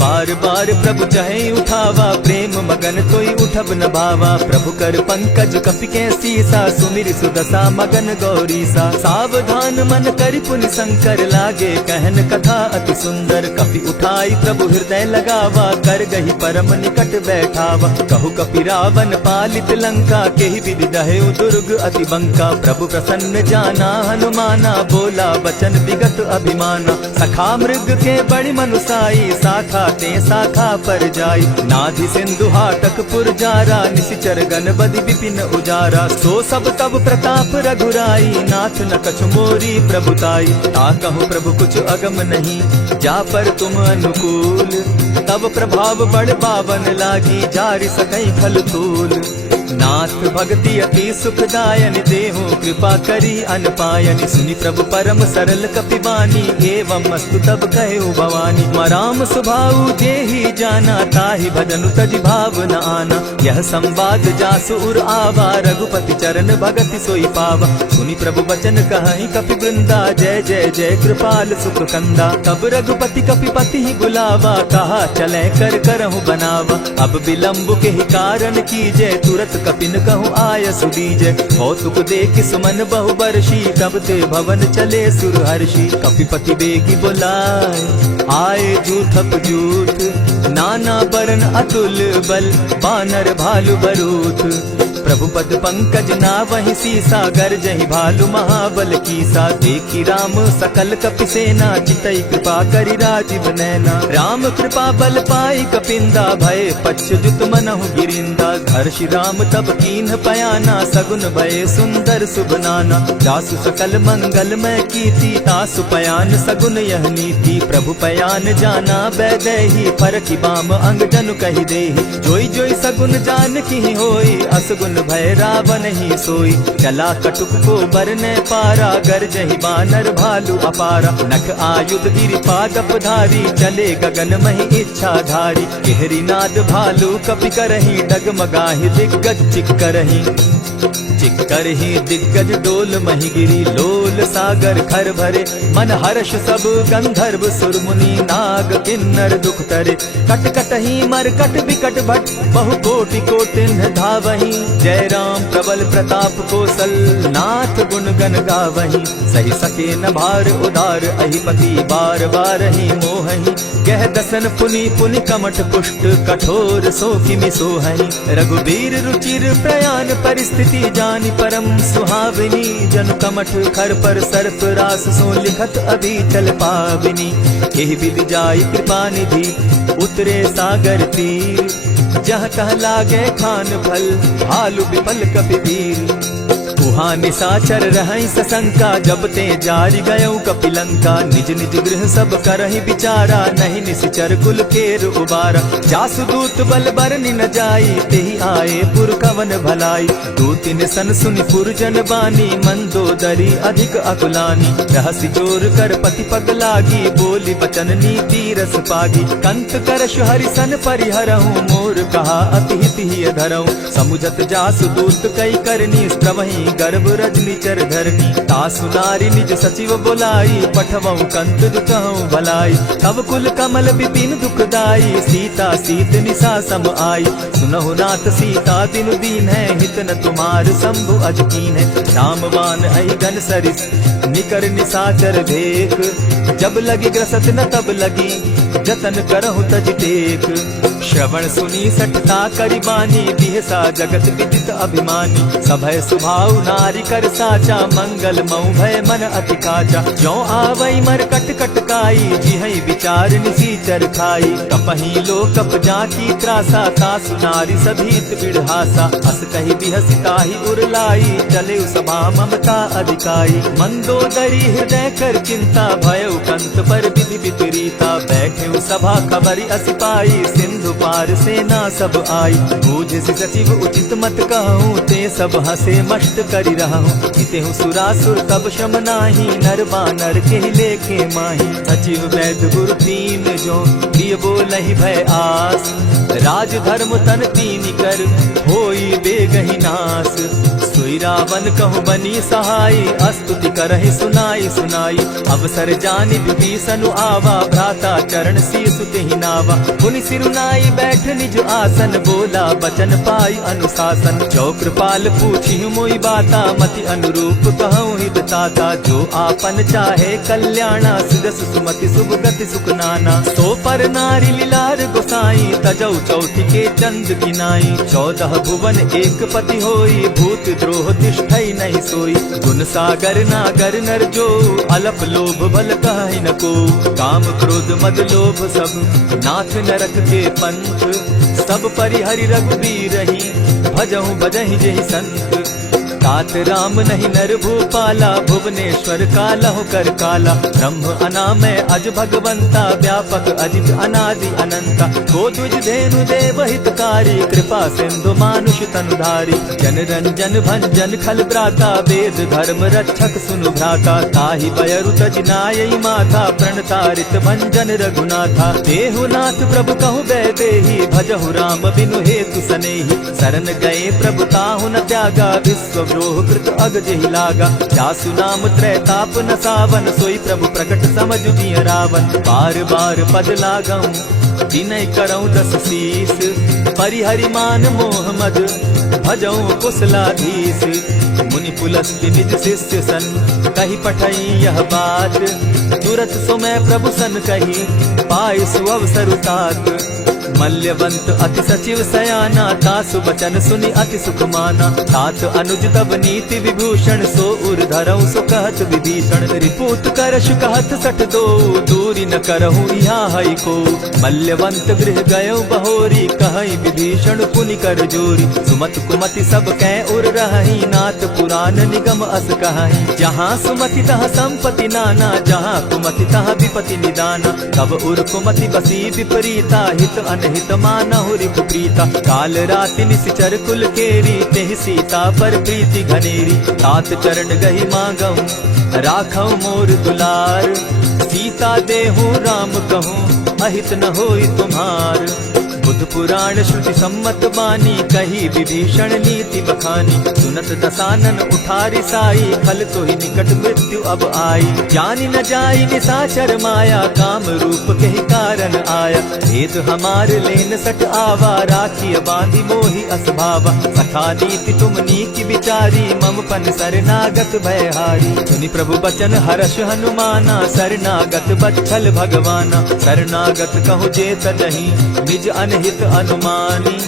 बार बार प्रभु चहे उठावा प्रेम मगन तोई उठब न भावा। प्रभु कर पंकज कपि के सीसा सुमिर सुदशा मगन गौरीसा। सावधान मन करि पुनि शंकर लागे कहन कथा अति सुंदर। कपि उठाई प्रभु हृदय लगावा कर गही परम निकट बैठावा। कहु कपि रावण पालित लंका केहि विधि दहे दुर्ग अति बंका। प्रभु प्रसन्न जाना हनुमाना बोला बचन विगत अभिमाना। सखा मृग के बड़ी मनुसाई शाखा ते शाखा पर जाई। नाधि सिंधु हाटक पुर जारा निशिचर गण बदि विपिन उजारा। सो सब तब प्रताप रघुराई नाथ न कछु मोरी प्रभुताई। ता कहु प्रभु कुछ अगम नहीं जा पर तुम अनुकूल। तब प्रभाव बड़ पावन लागी जारि सकई फल फूल। नाथ भक्ति अति सुखदायन देहु कृपा करी अनपायनि। सुनि प्रभु परम सरल कपिबानी एवं मस्तु तब कहे भवानी। मराम सुभाऊ जेहि जाना ताहि भजनु तज भाव न आना। यह संवाद जासु उर आवा रघुपति चरण भगति सोई पावा। सुनि प्रभु बचन कहहि कपि वृंदा जय जय जय कृपाल सुख कंदा। तब रघुपति कपिपति ही बुलावा कहा चले कर करहु बनावा। अब विलम्ब के ही कारण कीजय तुरत कपिन कहूँ आय सुदीजय। कौतुक देख सुमन बहु बरसी तब ते भवन चले सुर हर्षि। कपिपति बेगी बुलाए आए जूथप जूथ। नाना बरन अतुल बल बानर भालु बरूथ। प्रभु पद पंकज ना वही सीसा गर्जहि भालु महाबल कीसा। देखी राम सकल कपि सेना चितई कृपा करि राजीव नैना। राम कृपा बल पाई कपिंदा भय पच्युत मनहु गिरिंदा। हर्षि राम तब कीन्ह पयाना सगुन भय सुंदर शुभ नाना। जासु सकल मंगल में कीति तासु पयान सगुन यह नीति। प्रभु पयान जाना बैदेही फरकि बाम अंग जनु कहि देहि। जोई जोई सगुन जान की होई असगुन भय रावण ही सोई। चला कटुक को बरने पारा गर्जहि बानर भालु अपारा। नख आयुध गिरि पादप धारी चले गगन महि इच्छा धारी। केहरी नाद भालु कपि करहि डगमगाहि दिग्गज चिक्करहि। चिक्करहि दिग्गज डोल महि गिरी लोल सागर खर भरे। मन हर्ष सब गंधर्व सुर मुनि नाग किन्नर दुख तरे। कट कटहि मरकट विकट भट बहु कोटि कोटिन्ह धावहि। जय राम प्रबल प्रताप कौशल नाथ गुण गण गावहि। सही सके न भार उदार अहिपति बार बार ही मोहहि। गह दसन पुनि पुनि कमठ पुष्ट कठोर सो किमि सोहहि। रघुबीर रुचिर प्रयाण परिस्थिति जानि परम सुहाविनी। जनु कमठ खर पर सर्प रास सो लिखत अभी चल पाविनी। एहि विधि जाई कृपा निधि उतरे सागर तीर। जह कह लागे खान फल भालु विफल कपि वीर। उहाँ निशाचर रहई सशंका, जब ते जारी गयऊ कपिलंका। निज निज गृह सब करहि विचारा, नहीं निशिचर कुल केर उबारा। जासुदूत बल बरनि न जाई, तेहि आए पुर कवन भलाई। दूति निसन सुनि पुरजन बानी, मंदोदरी अधिक अकुलानी। रहसि जोर कर पति पग लागी, बोली बचन नीति रस पागी। कंत करश हरिसन परिहरहूँ, मोर कहा अति हित ही धरऊँ। समुझत जासुदूत कई करनी, प्रवही गर्भ रजनी चर धरनी। तासु नारी निज सचिव बोलाई, पठवऊँ कंत दुखहूँ भलाई। तब कुल कमल विपिन दुखदाई, सीता सीत निशा सम आई। सुनहु नाथ सीता दिनु दीन है, हित न तुम्हार शंभु अज कीन है। रामवान अहिगन सरिस निकर निशाचर भेक, जब लगी ग्रसत न तब लगी, जतन करहु तज टेक। श्रवण सुनी सठता करिबानी, बिहसा जगत विदित अभिमानी। सभय सुभाव नारी कर साचा, मंगल मऊ भय मन अति काचा। जो आवई मर कट कट काई, जिहई विचार निसीचर खाई। कपही लो कप जाकी त्रासा, तासु नारी सभीत बिढ़ासा। अस कही बिहसिता ही उरलाई, चले सभा ममता अधिकाई। मंदोदरी हृदय कर चिंता, भयउ कंत पर विधि विपरीता। बैठे सभा खबरी असी पाई, सिंधु पार सेना सब आई। बूझ से सचिव उचित मत कहूँ, ते सब हसे मस्त करी रहूँ। जितेहु सुरासुर तब शम नाही, नर बानर के लेखे माही। सचिव वैद्य गुरु तीन जो, प्रिय बोलहि भय आस। राज धर्म तन तीन कर, होई बेगहि नास। सोई रावण कहु बनी सहाई, अस्तुति करहि सुनाई सुनाई। अवसर जानि विभीषण आवा, भ्राता चरण शीसु तेहि नावा। पुनि सिरुनाई बैठ निज आसन, बोला बचन पाई अनुशासन। जो कृपाल पूछी मोई बाता, मति अनुरूप कहूँ हित ताता। जो आपन चाहे कल्याणा, सिदस सुमति शुभ गति सुख नाना। सो पर नारी लीलार गोसाई, तजौ चौथी के चंद किनाई। 14 भुवन एक पति होई, भूत द्रोह तिष्ठई नहीं सोई। गुण सागर नागर नर जो, अलप लोभ बल कहि न को। काम क्रोध मद लोभ सब, नाथ नरक के पंथ। सब परिहरि रघुबीर रही, भजहु बजहि जेहि संत। तात राम नहीं नर भूपाला, भुवनेश्वर कालहु कर काला। ब्रह्म अनामय अज भगवंता, व्यापक अजित अनादि अनंता। को तुझ धेनु देव हितकारी, कृपा सिंधु मानुष तनुधारी। जन रंजन भंजन खल भ्राता, वेद धर्म रक्षक सुनु भ्राता। ताहि बयरु तज नायई माथा, प्रणतारित भंजन रघुनाथा। देहु नाथ प्रभु कहु बैदेही, भजहु राम बिनु हेतु सनेही। शरण गए प्रभु ताहु न त्यागा, विश्व द्रोह कृत अग जेहि लागा। जासु नाम त्रैताप न सावन, सोई प्रभु प्रकट समझ जिय रावण। बार बार पद लागऊं, विनय करऊं 10 शीस। परिहरि मान मोह मद, भजऊं कुशलाधीश। मुनि पुलस्त्य निज शिष्य सन, कही पठई यह बात। तुरत सो मैं प्रभु सन कही, पाई सुअवसर तात। मल्यवंत अति सचिव सयाना, तासु बचन सुनि अति सुख माना। तात अनुज तब नीति विभूषण, सो उर धरऊं सो कहत विभीषण। रिपुत करश कहत सठ दो, दूरी न करहूँ यहाँ हई को। मल्यवंत गृह गयो बहोरी, कहई विभीषण पुनि कर जोरी। सुमत कुमति सब कै उर रहही, नाथ पुराण निगम अस कहही। जहाँ सुमति तहाँ संपत्ति नाना, जहाँ कुमति तहाँ विपति निदाना। तब उर कुमति बसी विपरीता, हित अनहित मानहु रिपु प्रीता। काल राति निशिचर कुल केरी, तेहि सीता पर प्रीति घनेरी। तात चरण गहि मांगऊं, राखऊं मोर दुलार। सीता देहूं राम कहूं, अहित न होई तुम्हार। बुध पुराण श्रुति सम्मत बानी, कही विभीषण नीति बखानी। सुनत दसानन उठारी साई, खल तो ही निकट मृत्यु अब आई। जानी न जाई निशाचर माया, काम रूप के ही कारण आया। भेद हमार लेन सट आवा, राखी बांधी मोहि असभावा। सखा नीति तुम नीति विचारी, मम पन शरणागत भयहारी। सुनि प्रभु बचन हर्ष हनुमाना, शरणागत बच्छल भगवाना। शरणागत कहु जे तजहि, निज अनहित अनुमानी।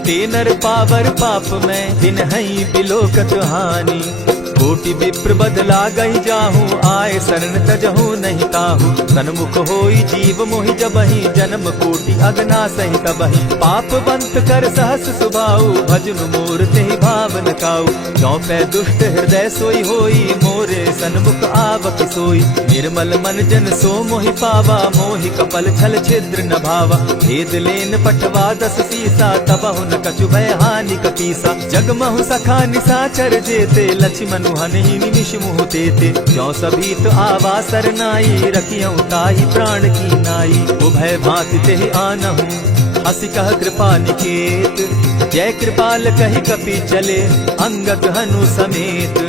ते नर पावर पाप में, दिन हई बिलोकत हानि। कोटि विप्र बदला गई जाहू, आए शरण तजहू नहीं ताहू। सन्मुख होई जीव मोहि जबहि, जन्म कोटि अगना सही तबहि। पाप बंत कर सहस सुभाऊ, भजनु मोर तेहि भावन काऊ। जो पै दुष्ट हृदय सोई होई, मोरे सन्मुख आवक सोई। निर्मल मन जन सो मोहि पावा, मोहि कपल छल छिद्र न भावा। भेद लेन पठवा दस सीसा, तबहु न कछु भय हानि कपीसा। जगमहु सखा निसाचर जेते, लक्ष्मण हनि निमिष मुह तेते। जो सभीत आवा सरनाई, रखियौ ताहि प्राण की नाई। उभय भांति तेहि आनहु, हसी कह कृपा निकेत। जय कृपाल कहि कपि चले, अंगद हनु समेत।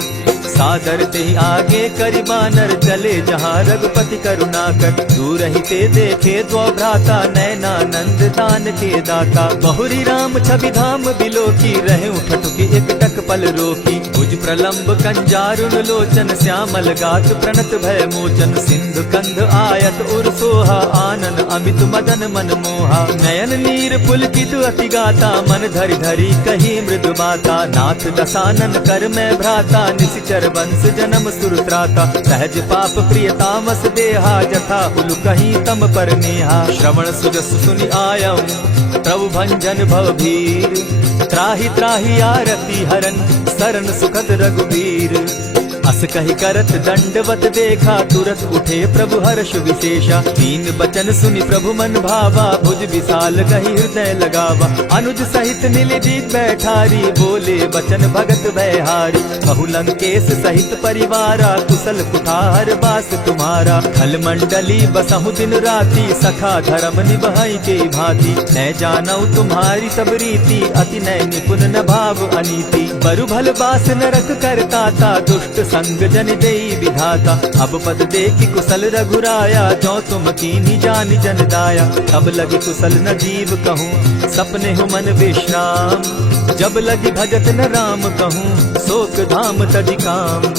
सादर ते आगे करि बानर, चले जहाँ रघुपति करुणाकर। दूर ही ते देखे द्वौ भ्राता, नयनानंद दान के दाता। बहुरी राम छवि धाम बिलोकी, रहे उठटुकी एक टक पल रोकी। भुज प्रलंब कंजारुन लोचन, श्यामल गात प्रणत भय मोचन। सिंधु कंध आयत उर सोहा, आनन अमित मदन मन मोहा। नयन नीर पुलकित अति गाता, मन धरि धरि कही मृदु बाता। नाथ दसानन कर मैं भ्राता, निशिचर वंश जन्म सुरत्राता। सहज पाप प्रियतामस देहा, जथा उलु कहीं तम पर नेहा। श्रवण सुजस सुनि आयऊ, प्रभु भंजन भव भीर। त्राहि त्राहि आरती हरन, सरन सुखद रघुवीर। अस कहि करत दंडवत देखा, तुरत उठे प्रभु हर्ष विशेषा। तीन बचन सुनि प्रभु मन भावा, भुज विशाल कहि हृदय लगावा। अनुज सहित नीलजीत बैठारी, बोले बचन भगत भयहारी। बहु लंकेश सहित परिवारा, कुशल कुठार बास तुम्हारा। खल मंडली बसहु दिन राति, सखा धर्म निभाई के भांति। न जानऊ तुम्हारी सब रीति, अति नय निपुण न भाव अनीति। बरु भल बास नरक करता था, दुष्ट संग जन देई विधाता। अब पद देखि कुशल रघुराया, जो तुम कीन्ही जानि जन दाया। अब लगी कुशल न जीव कहूँ, सपने हो मन विश्राम। जब लगी भजत न राम कहूँ, शोक धाम तजि काम।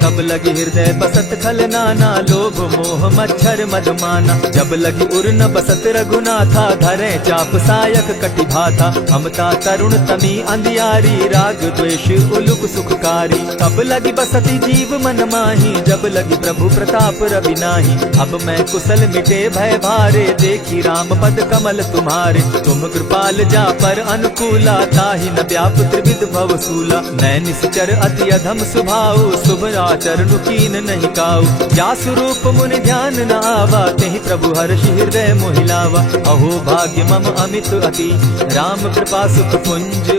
तब लगी हृदय बसत खल नाना, लोभ मोह मच्छर मदमाना। जब लगी उर न बसत रघुनाथा, धरे चाप सायक कटि भाता। ममता तरुण तमी अंधियारी, राग द्वेष उलुक सुखकारी। तब लगी बसती जीव मन माही, जब लगी प्रभु प्रताप रवि नाही। अब मैं कुशल मिटे भय भारे, देखी राम पद कमल तुम्हारे। तुम कृपाल जा पर अनुकूला, ताहि न व्याप त्रिविध भव सूला। मैं निश्चर अति अधम सुभाऊ, शुभ चरणु कीन नहीं काऊ। जासु रूप मुनि ध्यान न आवा, तेहि प्रभु हर्षि हृदय मोहिलावा। अहो भाग्य मम अमित अति, राम कृपा सुख पुंज।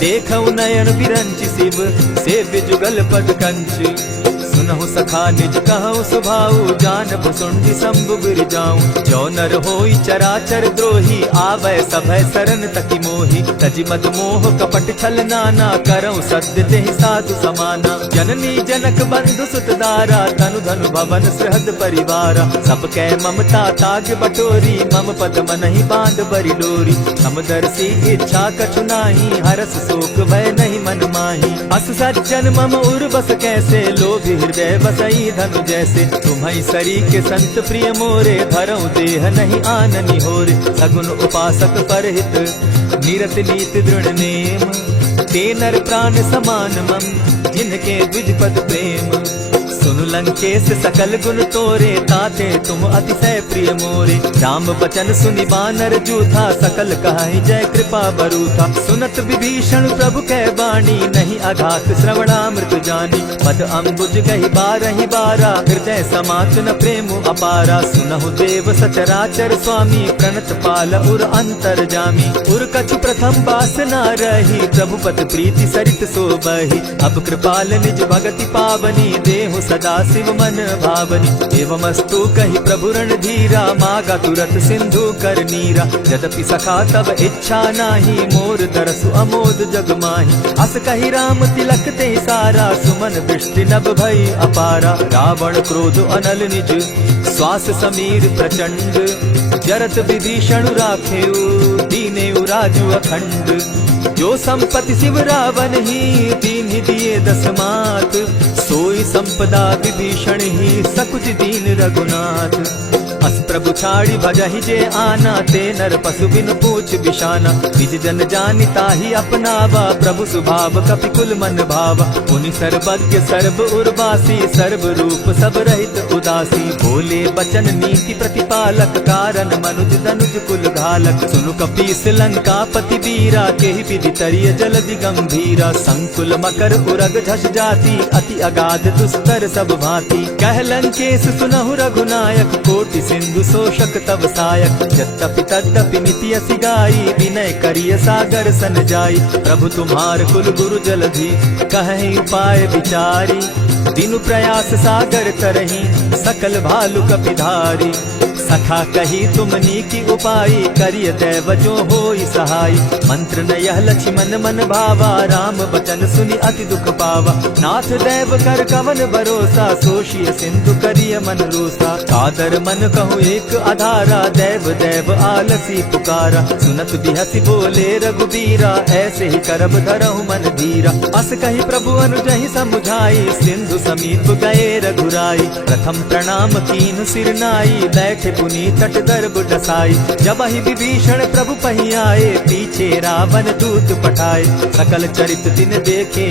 देखऊ नयन बिरंचि शिव, सेव्य जुगल पद कंच। सुनहु सखा निज कहु सुभाऊ, जानब सुंडि शंभु गिर जाऊं। जो नर होई चराचर द्रोही, आवै सभय सरन तकि मोहि। तजि मद मोह कपट छल नाना, करऊं सत्य तेहि साधु समाना। जननी जनक बंधु सुत दारा, तनु धनु भवन सृहद परिवारा। सब कै ममता ताग बटोरी, मम पद मनहि बांध बरि डोरी। समदर्शी इच्छा कछु नाही, हरस शोक भय नहीं मन माही। अस सज्जन मम उर बस कैसे, लोभी हृदय बसई धनु जैसे। तुम्हि सरी के संत प्रिय मोरे, धरऊं देह नहीं आननि होरे। सगुन उपासक परहित, निरत नीत दृढ़ नेम। ते नर प्राण समान मम, जिनके द्विज पद प्रेम। सुनु लंकेश सकल गुण तोरे, ताते तुम अतिशय प्रिय मोरे। राम बचन सुनि बानर जूथा, सकल कहाहि जय कृपा बरूथा। सुनत विभीषण प्रभु कै बाणी, नहीं अघात श्रवणामृत जानी। पद अम्बुज गहि बारहि बारा, हृदय समात न प्रेम अपारा। सुनहु देव सचराचर स्वामी, प्रणत पाल उर अंतर जामी। उर कछु प्रथम बास न रही, प्रभु पद प्रीति सरित सोबहि। अब कृपाल निज भगति पावनी, देहु सदा शिव मन भावनी। एवमस्तु कहि प्रभु रणधीरा, मागा तुरत सिंधु कर नीरा। यद्यपि सखा तब इच्छा नाही, मोर दरसु अमोद जग माही। अस कहि राम तिलक ते सारा, सुमन दृष्टि नभ भई अपारा। रावण क्रोध अनल निज, श्वास समीर प्रचंड। जरत विभीषण राखेउ, दीनेउ राजु अखंड। जो संपत्ति शिव रावण ही, दीन्हि दिए दस मात। सोई संपदा विभीषण ही, सकुच दीन रघुनाथ। अस प्रभु छाड़ी भजहि जे आना, ते नर पशु बिन पूछ बिशाना। निज जन जानि ताहि अपनावा, प्रभु स्वभाव कपि कुल मन भावा। मुनि सर्वज्ञ सर्व उर्वासी, सर्व रूप सब रहित उदासी। बोले बचन नीति प्रतिपालक, कारण मनुज धनुज कुल घालक। सुनु कपीस लंकापति वीरा, केहि विधि तरिय जलधि गंभीरा। संकुल मकर उरग झष जाति, अति अगाध दुस्तर सब भांति। कह लंकेश सुनहु रघुनायक, कोटि सिंधु शोषक तव सायक। यद्यपि तद्यपि निति असि गाई, विनय करिय सागर सन जाई। प्रभु तुम्हार कुल गुरु जलधि, कहि उपाय विचारी। दिनु प्रयास सागर तरहि, सकल भालु कपिधारी। सखा कही तुमनी की उपाई, करिय दैव जो होई सहाई। मंत्र न यह लक्ष्मण मन भावा, राम बचन सुनि अति दुख पावा। नाथ दैव कर कवन भरोसा, सोषिय सिंधु करिय मन रोसा। कादर मन कहूँ एक आधारा, दैव दैव आलसी पुकारा। सुनत बिहसी बोले रघुबीरा, ऐसे ही करब धरहु मन धीरा। अस कही प्रभु अनुजहि समुझाई, सिंधु समीप गए रघुराई। प्रथम प्रणाम कीन सिर नाई, बैठे पुनि तट गर्भ डसाई। जब ही विभीषण प्रभु पही आए, पीछे रावण दूत पठाए। सकल चरित दिन देखे,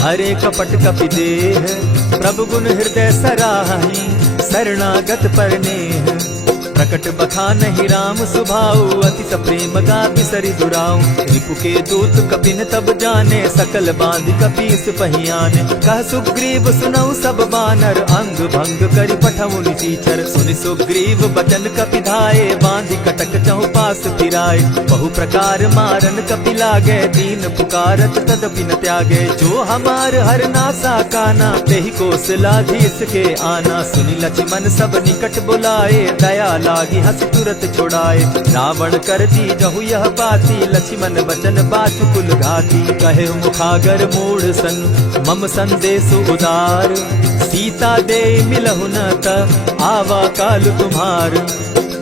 हरे कपट कपि देह। प्रभु गुण हृदय सराहि, शरणागत परनेह। प्रकट बखानहि राम सुभाऊ, अति सप्रेम गा बिसरि दुराऊ। रिपु के दूत कपिन तब जाने, सकल बांध कपीस पहियाने। कह सुग्रीव सुनऊ सब बानर, अंग भंग करि पठऊ निचीचर। सुनि सुग्रीव बचन कपि धाये, बांधि कटक चहु पास फिराए। बहु प्रकार मारन कपि लागे, दीन पुकारत तदपि न त्यागे। जो हमार हर नासा काना, तेहि कौशलाधीश के आना। सुनि लक्ष्मण सब निकट बुलाए, दया लागी हंस तुरत छुड़ाए। रावण कर दी जहु यह बाती, लक्ष्मण वचन बाचु कुल घाती। कहे मुखागर मूढ़ सन, मम संदेश उदार। सीता दे मिलहु न त, आवा काल तुम्हार।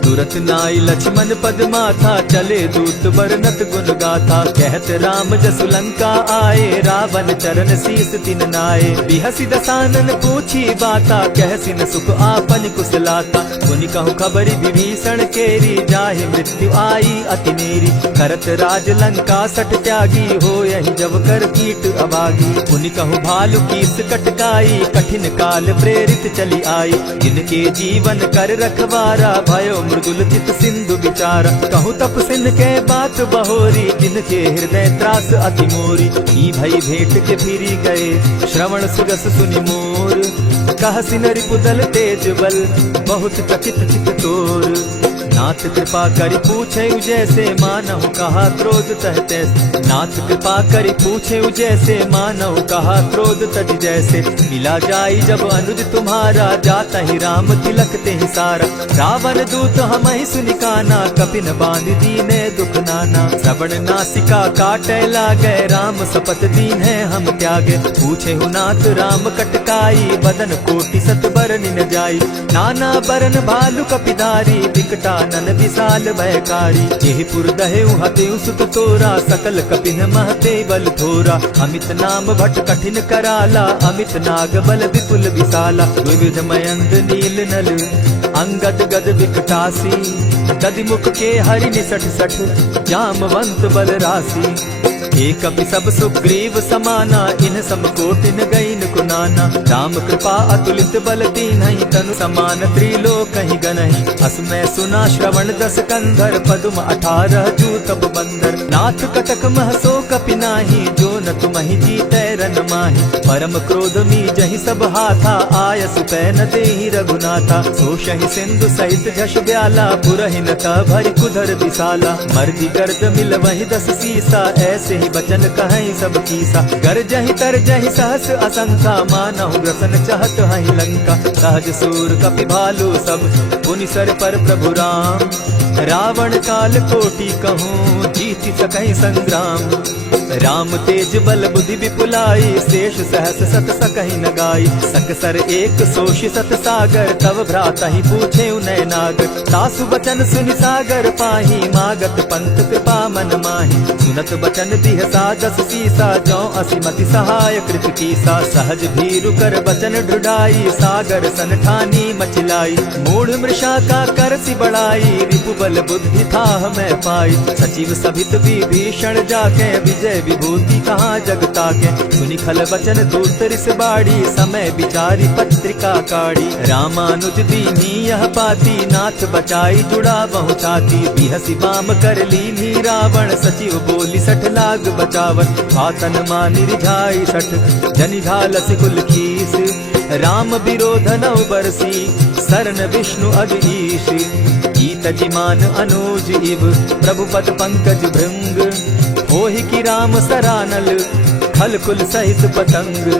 तुरत नाई लक्ष्मण पद माथा, चले दूत बरनत गुण गाथा। कहत राम जसु लंका आए, रावण चरण शीस तिन नाए। बिहसी दसानन पूछी बाता, कहसी न सुख आपन कुशलाता। सुनि कहु खबरि विभीषण केरी, जाहि मृत्यु आई अति नेरी। करत राज लंका सठ त्यागी, हो यही जब कर कीट अभागी। पुनि कहु भालु कीस कटकाई, कठिन काल प्रेरित चली आई। जिनके जीवन कर रखवारा, भयो मृदुल चित सिंधु विचारा। कहूँ तप सिंह के बात बहोरी, जिनके हृदय त्रास अति मोरी। ई भई भेंट के फिरी गए, श्रवण सुगस सुनि मोर। कहसी नरि पुदल तेज बल, बहुत चकित चित तोर। नाथ कृपा करि पूछे जैसे, मानहु कहा क्रोध तह तैसे। नाथ कृपा करि पूछे जैसे, मानहु कहा क्रोध तज जैसे। मिला जाई जब अनुज तुम्हारा, जाता ही राम तिलक ते ही सारा। रावण दूत हमहि सुनि काना, कपिन बांध दीने दुख नाना। श्रवण नासिका काटे लागे, राम शपथ दीन है हम त्यागे। पूछे हु नाथ राम कटकाई, बदन कोटि सत बरन न जाई। नाना बरन भालु कपिधारी, विकटा नन विशाल भयकारी। जेहि पुर दहेउ हतेउ सुत तोरा, सकल कपिन महते बल थोरा। अमित नाम भट कठिन कराला, अमित नाग बल विपुल विशाला। विविध मयंद नील नल, अंगद गद विकटासी। गदि मुख के हरि निसठ सठ, जामवंत बल राशि। एक कपि सब सुग्रीव समाना, इन सम कोटिन गईन कुनाना। राम कृपा अतुलित बल दीन्हि, तनु समान त्रिलोक ही गनहि। अस मैं सुना श्रवण दस कंधर, पदुम 18 जूतब बंदर। नाथ कटक महसो कपि नाही, जो न तुमहि जीतै रन माहि। परम क्रोध मी जहि सब हाथा, आयस पै न देहि रघुनाथा। सोषहि सिंधु सहित झष ब्याला, पुरहि न त भरि कुधर विशाला। मर्दि गर्द मिल वहि 10 सीसा, ऐसे ही बचन कहीं सब कीसा। गरजहि तरजहि सहस असंख्या, मानहु ग्रसन चाहत हहि लंका। सहज सूर कपि भालु सब, पुनि सर पर प्रभु राम। रावण काल कोटि कहूँ, जीति सकहि संग्राम। राम तेज बल बुद्धि विपुलाई, शेष सहस सत सकहि न गाई। सकसर एक सोषि सत सागर, तव भ्राता ही पूछे उनय नागर। सासु बचन सुनि सागर पाही, मागत पंत कृपा मन माही। सुनत बचन दिह सागस सीसा, जौ असिमति सहाय कृत कीसा। सहज भीरु कर बचन ढुढ़ाई, सागर सन ठानी मचिलाई। मूढ़ मृषा का करसि बढ़ाई, रिपु बल बुद्धि थाह मैं पाई। सचिव सभित विभीषण जाके, विजय विभूति कहाँ जग ताके। सुनि खल बचन दूत रिस बाड़ी, समय विचारी पत्रिका काढ़ी। रामानुज दीनी यह पाती, नाथ बचाई जुड़ा बहु छाती। बिहसि बाम कर लीनी रावण, सचिव बोली सठ लाग बचावन। आतन मानि रिझाई सठ, जनि झालसि कुल कीस। राम विरोध नौ बरसी, सरन विष्णु अगीश। गीत जिमान अनुज इव, प्रभु पद पंकज भृंग। होहि की राम सरानल, खल कुल सहित पतंग।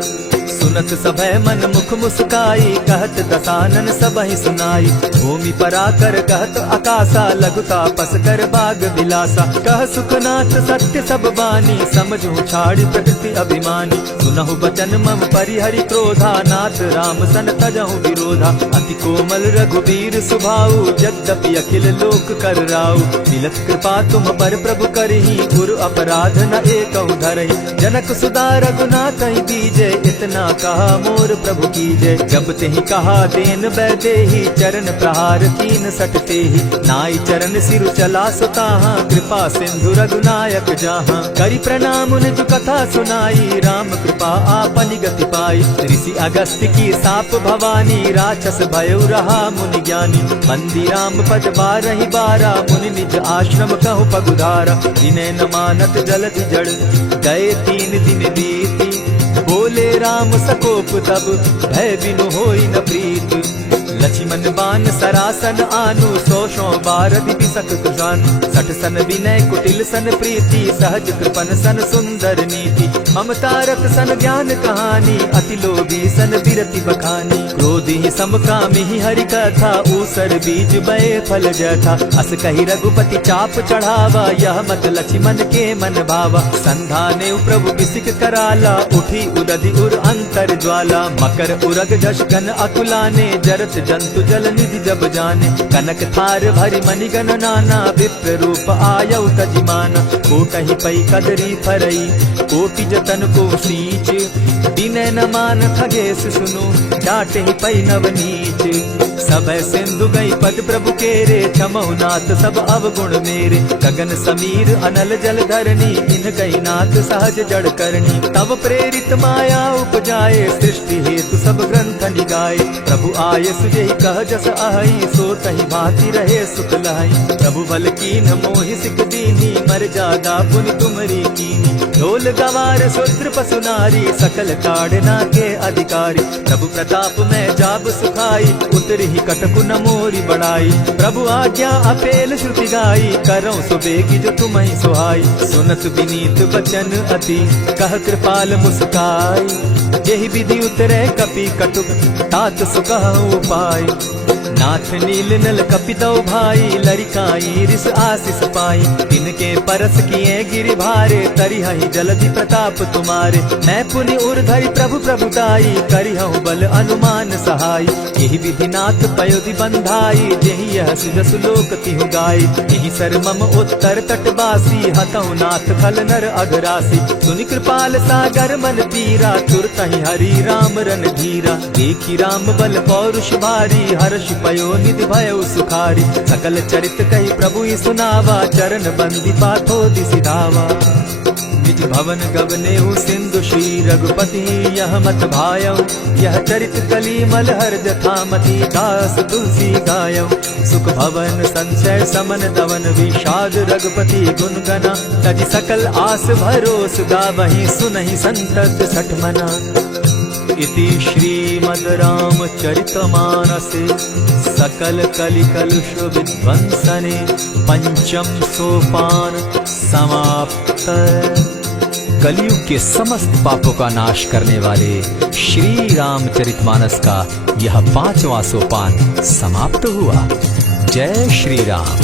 सुनत सभय मन मुख मुस्काई, कहत दसानन सबहि सुनाई। भूमि पराकर कहत आकाशा, लघु तापस कर बाग बिलासा। कह सुखनाथ सत्य सब बानी, समझू छाड़ी प्रकृति अभिमानी। सुनहु बचन मम परिहरि क्रोधा, नाथ राम सन तजहु विरोधा। अति कोमल रघुबीर सुभाऊ, यद्यपि अखिल लोक कर राऊ। मिलत कृपा तुम पर प्रभु करही, गुरु अपराध न एकहु धरहि। जनक सुदा रघुनाथ ही दीजे, इतना कहा मोर प्रभु कीजे। जब तेहि कहा देन बैदेही, चरण प्रहार कीन सटते ही। नाई चरण सिरु चला सुताहा, कृपा सिंधु रघुनायक जाहा। करि प्रणाम निज कथा सुनाई, राम कृपा आपनि गति पाई। ऋषि अगस्त्य की साप भवानी, राक्षस भयउ रहा मुनि ज्ञानी। बंदी राम पद बारहि बारा, मुनि निज आश्रम कहु पगुधारा। विनय न मानत जलधि जड़, गए 3 दिन बीती। बोले राम सकोप तब, भय बिनु होई न प्रीत। लक्ष्मण बान सरासन आनु, 100 बारधि बिसक कृषान। 60 सन विनय कुटिल सन प्रीति, सहज कृपन सन सुंदर नीति। ममता रत सन ज्ञान कहानी, अति लोभी सन बिरति बखानी। क्रोधी समकामी हरि कथा, ऊसर बीज बये फल जथा। अस कहि रघुपति चाप चढ़ावा, यह मत लक्ष्मण के मन भावा। संधाने प्रभु बिसिक कराला, उठी उदधि उर अंतर ज्वाला। मकर उरग झष घन अकुलाने, जरत जंतु जल निधि जब जाने। कनक थार भरि मणिगण नाना, विप्र रूप आयउ तजिमाना। कोटहि पै कदरी फरई, कोटि जतन को सींच। विनय न मान खगेश सुनु, डांटहि पै नव नीच। सबय सिंधु गई पद प्रभु केरे, क्षमहु नाथ सब अवगुण मेरे। गगन समीर अनल जल धरनी, इन गई नाथ सहज जड़ करनी। तब प्रेरित माया उपजाए, सृष्टि हेतु सब ग्रंथ निगाए। प्रभु आय सुजहि कह जस अहई, सो तहि भांति रहे सुख लहई। प्रभु बल कीन मोहि सिक दीनी, मर जादा पुनि तुमरी कीनी। ढोल गवार शूद्र पशु नारी, सकल ताड़ना के अधिकारी। प्रभु प्रताप में जाब सुखाई, उतरि कटकु न मोरी बड़ाई। प्रभु आज्ञा अपेल श्रुति गाई, करौ सुबेगी जो तुम्हि सुहाई। सुनत विनीत बचन अति, कह कृपाल मुस्काई। जेहि विधि उतरे कपि कटुक, तात सुकहु उपाय। नाथ नील नल कपितौ भाई, लरिकाई रिस आशीष पाई। तिनके परस किए गिरि भारे, तरिहहि जलधि प्रताप तुम्हारे। मैं पुनि उर्धरि प्रभु प्रभुताई, करिहउ बल अनुमान सहाय। यही विधि नाथ पयोधि बंधाई, जेहि यह सुजसु लोक तिहु गाई। यही सर मम उत्तर तटवासी, हतहु नाथ खल नर अघरासी। सुनि कृपाल सागर मन पीरा, तुरतहि हरि राम रन धीरा। देखी राम बल पौरुष भारी, हर्ष पयो निधि भयउ सुखारी। सकल चरित कहि प्रभु ही सुनावा, चरण बंदी पाथो दिसि धावा। निज भवन गवनेहु सिंधु श्री रघुपति, यह मत भायौ। यह चरित कली मलहर जथामति, दास तुलसी गायौ। सुख भवन संशय समन दवन, विषाद रघुपति गुण गना। तजि सकल आस भरोस, गावहि सुनहि संतत सठ मना। इति श्रीमद् रामचरितमानसे, सकल कलि कलुष विध्वंसने। पंचम सोपान समाप्त। कलयुग के समस्त पापों का नाश करने वाले श्री रामचरितमानस का यह 5वां सोपान समाप्त हुआ। जय श्री राम।